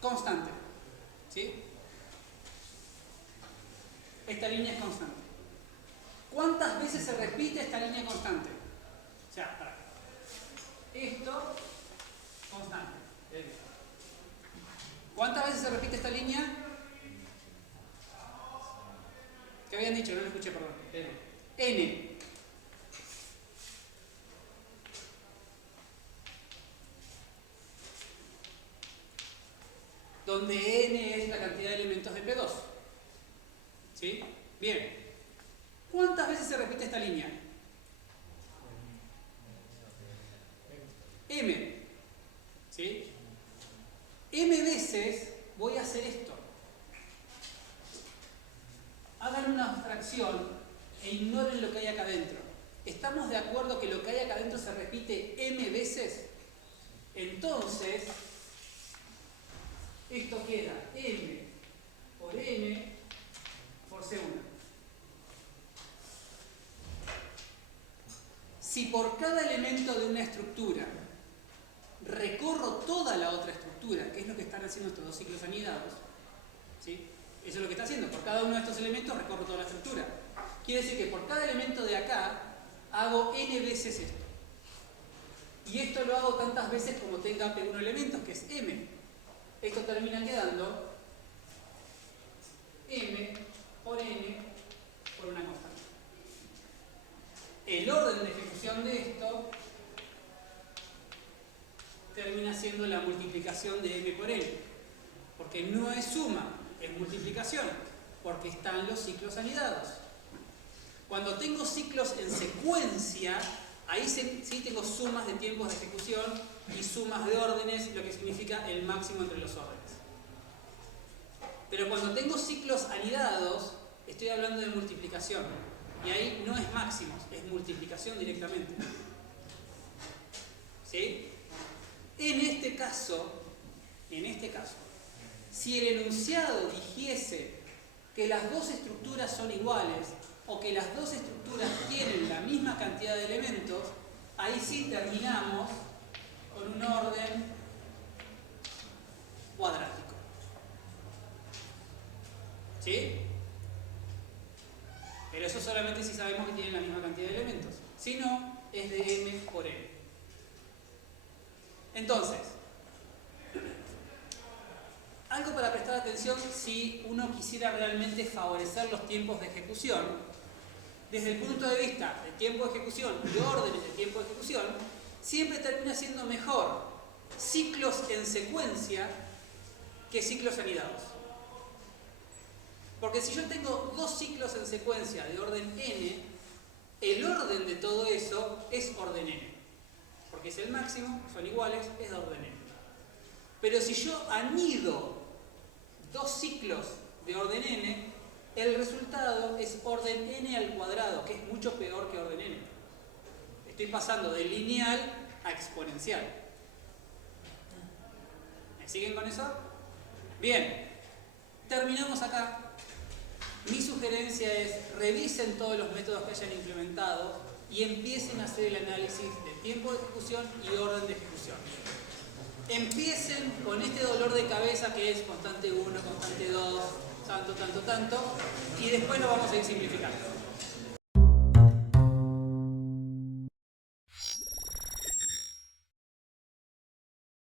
Constante. ¿Sí? Esta línea es constante. ¿Cuántas veces se repite esta línea constante? O sea, para esto, constante. ¿Cuántas veces se repite esta línea? ¿Qué habían dicho? No lo escuché, perdón. N. Donde N es la cantidad de elementos de P2. ¿Sí? Bien. ¿Cuántas veces se repite esta línea? M. ¿Sí? M veces voy a hacer esto. Hagan una abstracción e ignoren lo que hay acá adentro. ¿Estamos de acuerdo que lo que hay acá adentro se repite M veces? Entonces, esto queda M por N por C1. Si por cada elemento de una estructura recorro toda la otra estructura, que es lo que están haciendo estos dos ciclos anidados, ¿sí? Eso es lo que está haciendo. Por cada uno de estos elementos recorro toda la estructura. Quiere decir que por cada elemento de acá hago n veces esto. Y esto lo hago tantas veces como tenga P1 elementos, que es m. Esto termina quedando m por n por una constante. El orden de ejecución de esto termina siendo la multiplicación de m por n, porque no es suma, es multiplicación, porque están los ciclos anidados. Cuando tengo ciclos en secuencia, ahí sí tengo sumas de tiempos de ejecución y sumas de órdenes, lo que significa el máximo entre los órdenes. Pero cuando tengo ciclos anidados, estoy hablando de multiplicación, y ahí no es máximos, es multiplicación directamente. ¿Sí? En este caso, si el enunciado dijese que las dos estructuras son iguales o que las dos estructuras tienen la misma cantidad de elementos, ahí sí terminamos con un orden cuadrático. ¿Sí? Pero eso solamente si sabemos que tienen la misma cantidad de elementos. Si no, es de m por n. Entonces, algo para prestar atención si uno quisiera realmente favorecer los tiempos de ejecución, desde el punto de vista de tiempo de ejecución y órdenes de tiempo de ejecución, siempre termina siendo mejor ciclos en secuencia que ciclos anidados. Porque si yo tengo dos ciclos en secuencia de orden n, el orden de todo eso es orden n. Porque es el máximo, son iguales, es de orden n. Pero si yo anido dos ciclos de orden n, el resultado es orden n al cuadrado, que es mucho peor que orden n. Estoy pasando de lineal a exponencial. ¿Me siguen con eso? Bien, terminamos acá. Mi sugerencia es revisen todos los métodos que hayan implementado y empiecen a hacer el análisis de tiempo de ejecución y orden de ejecución. empiecen con este dolor de cabeza que es constante 1, constante 2, tanto, y después lo vamos a ir simplificando.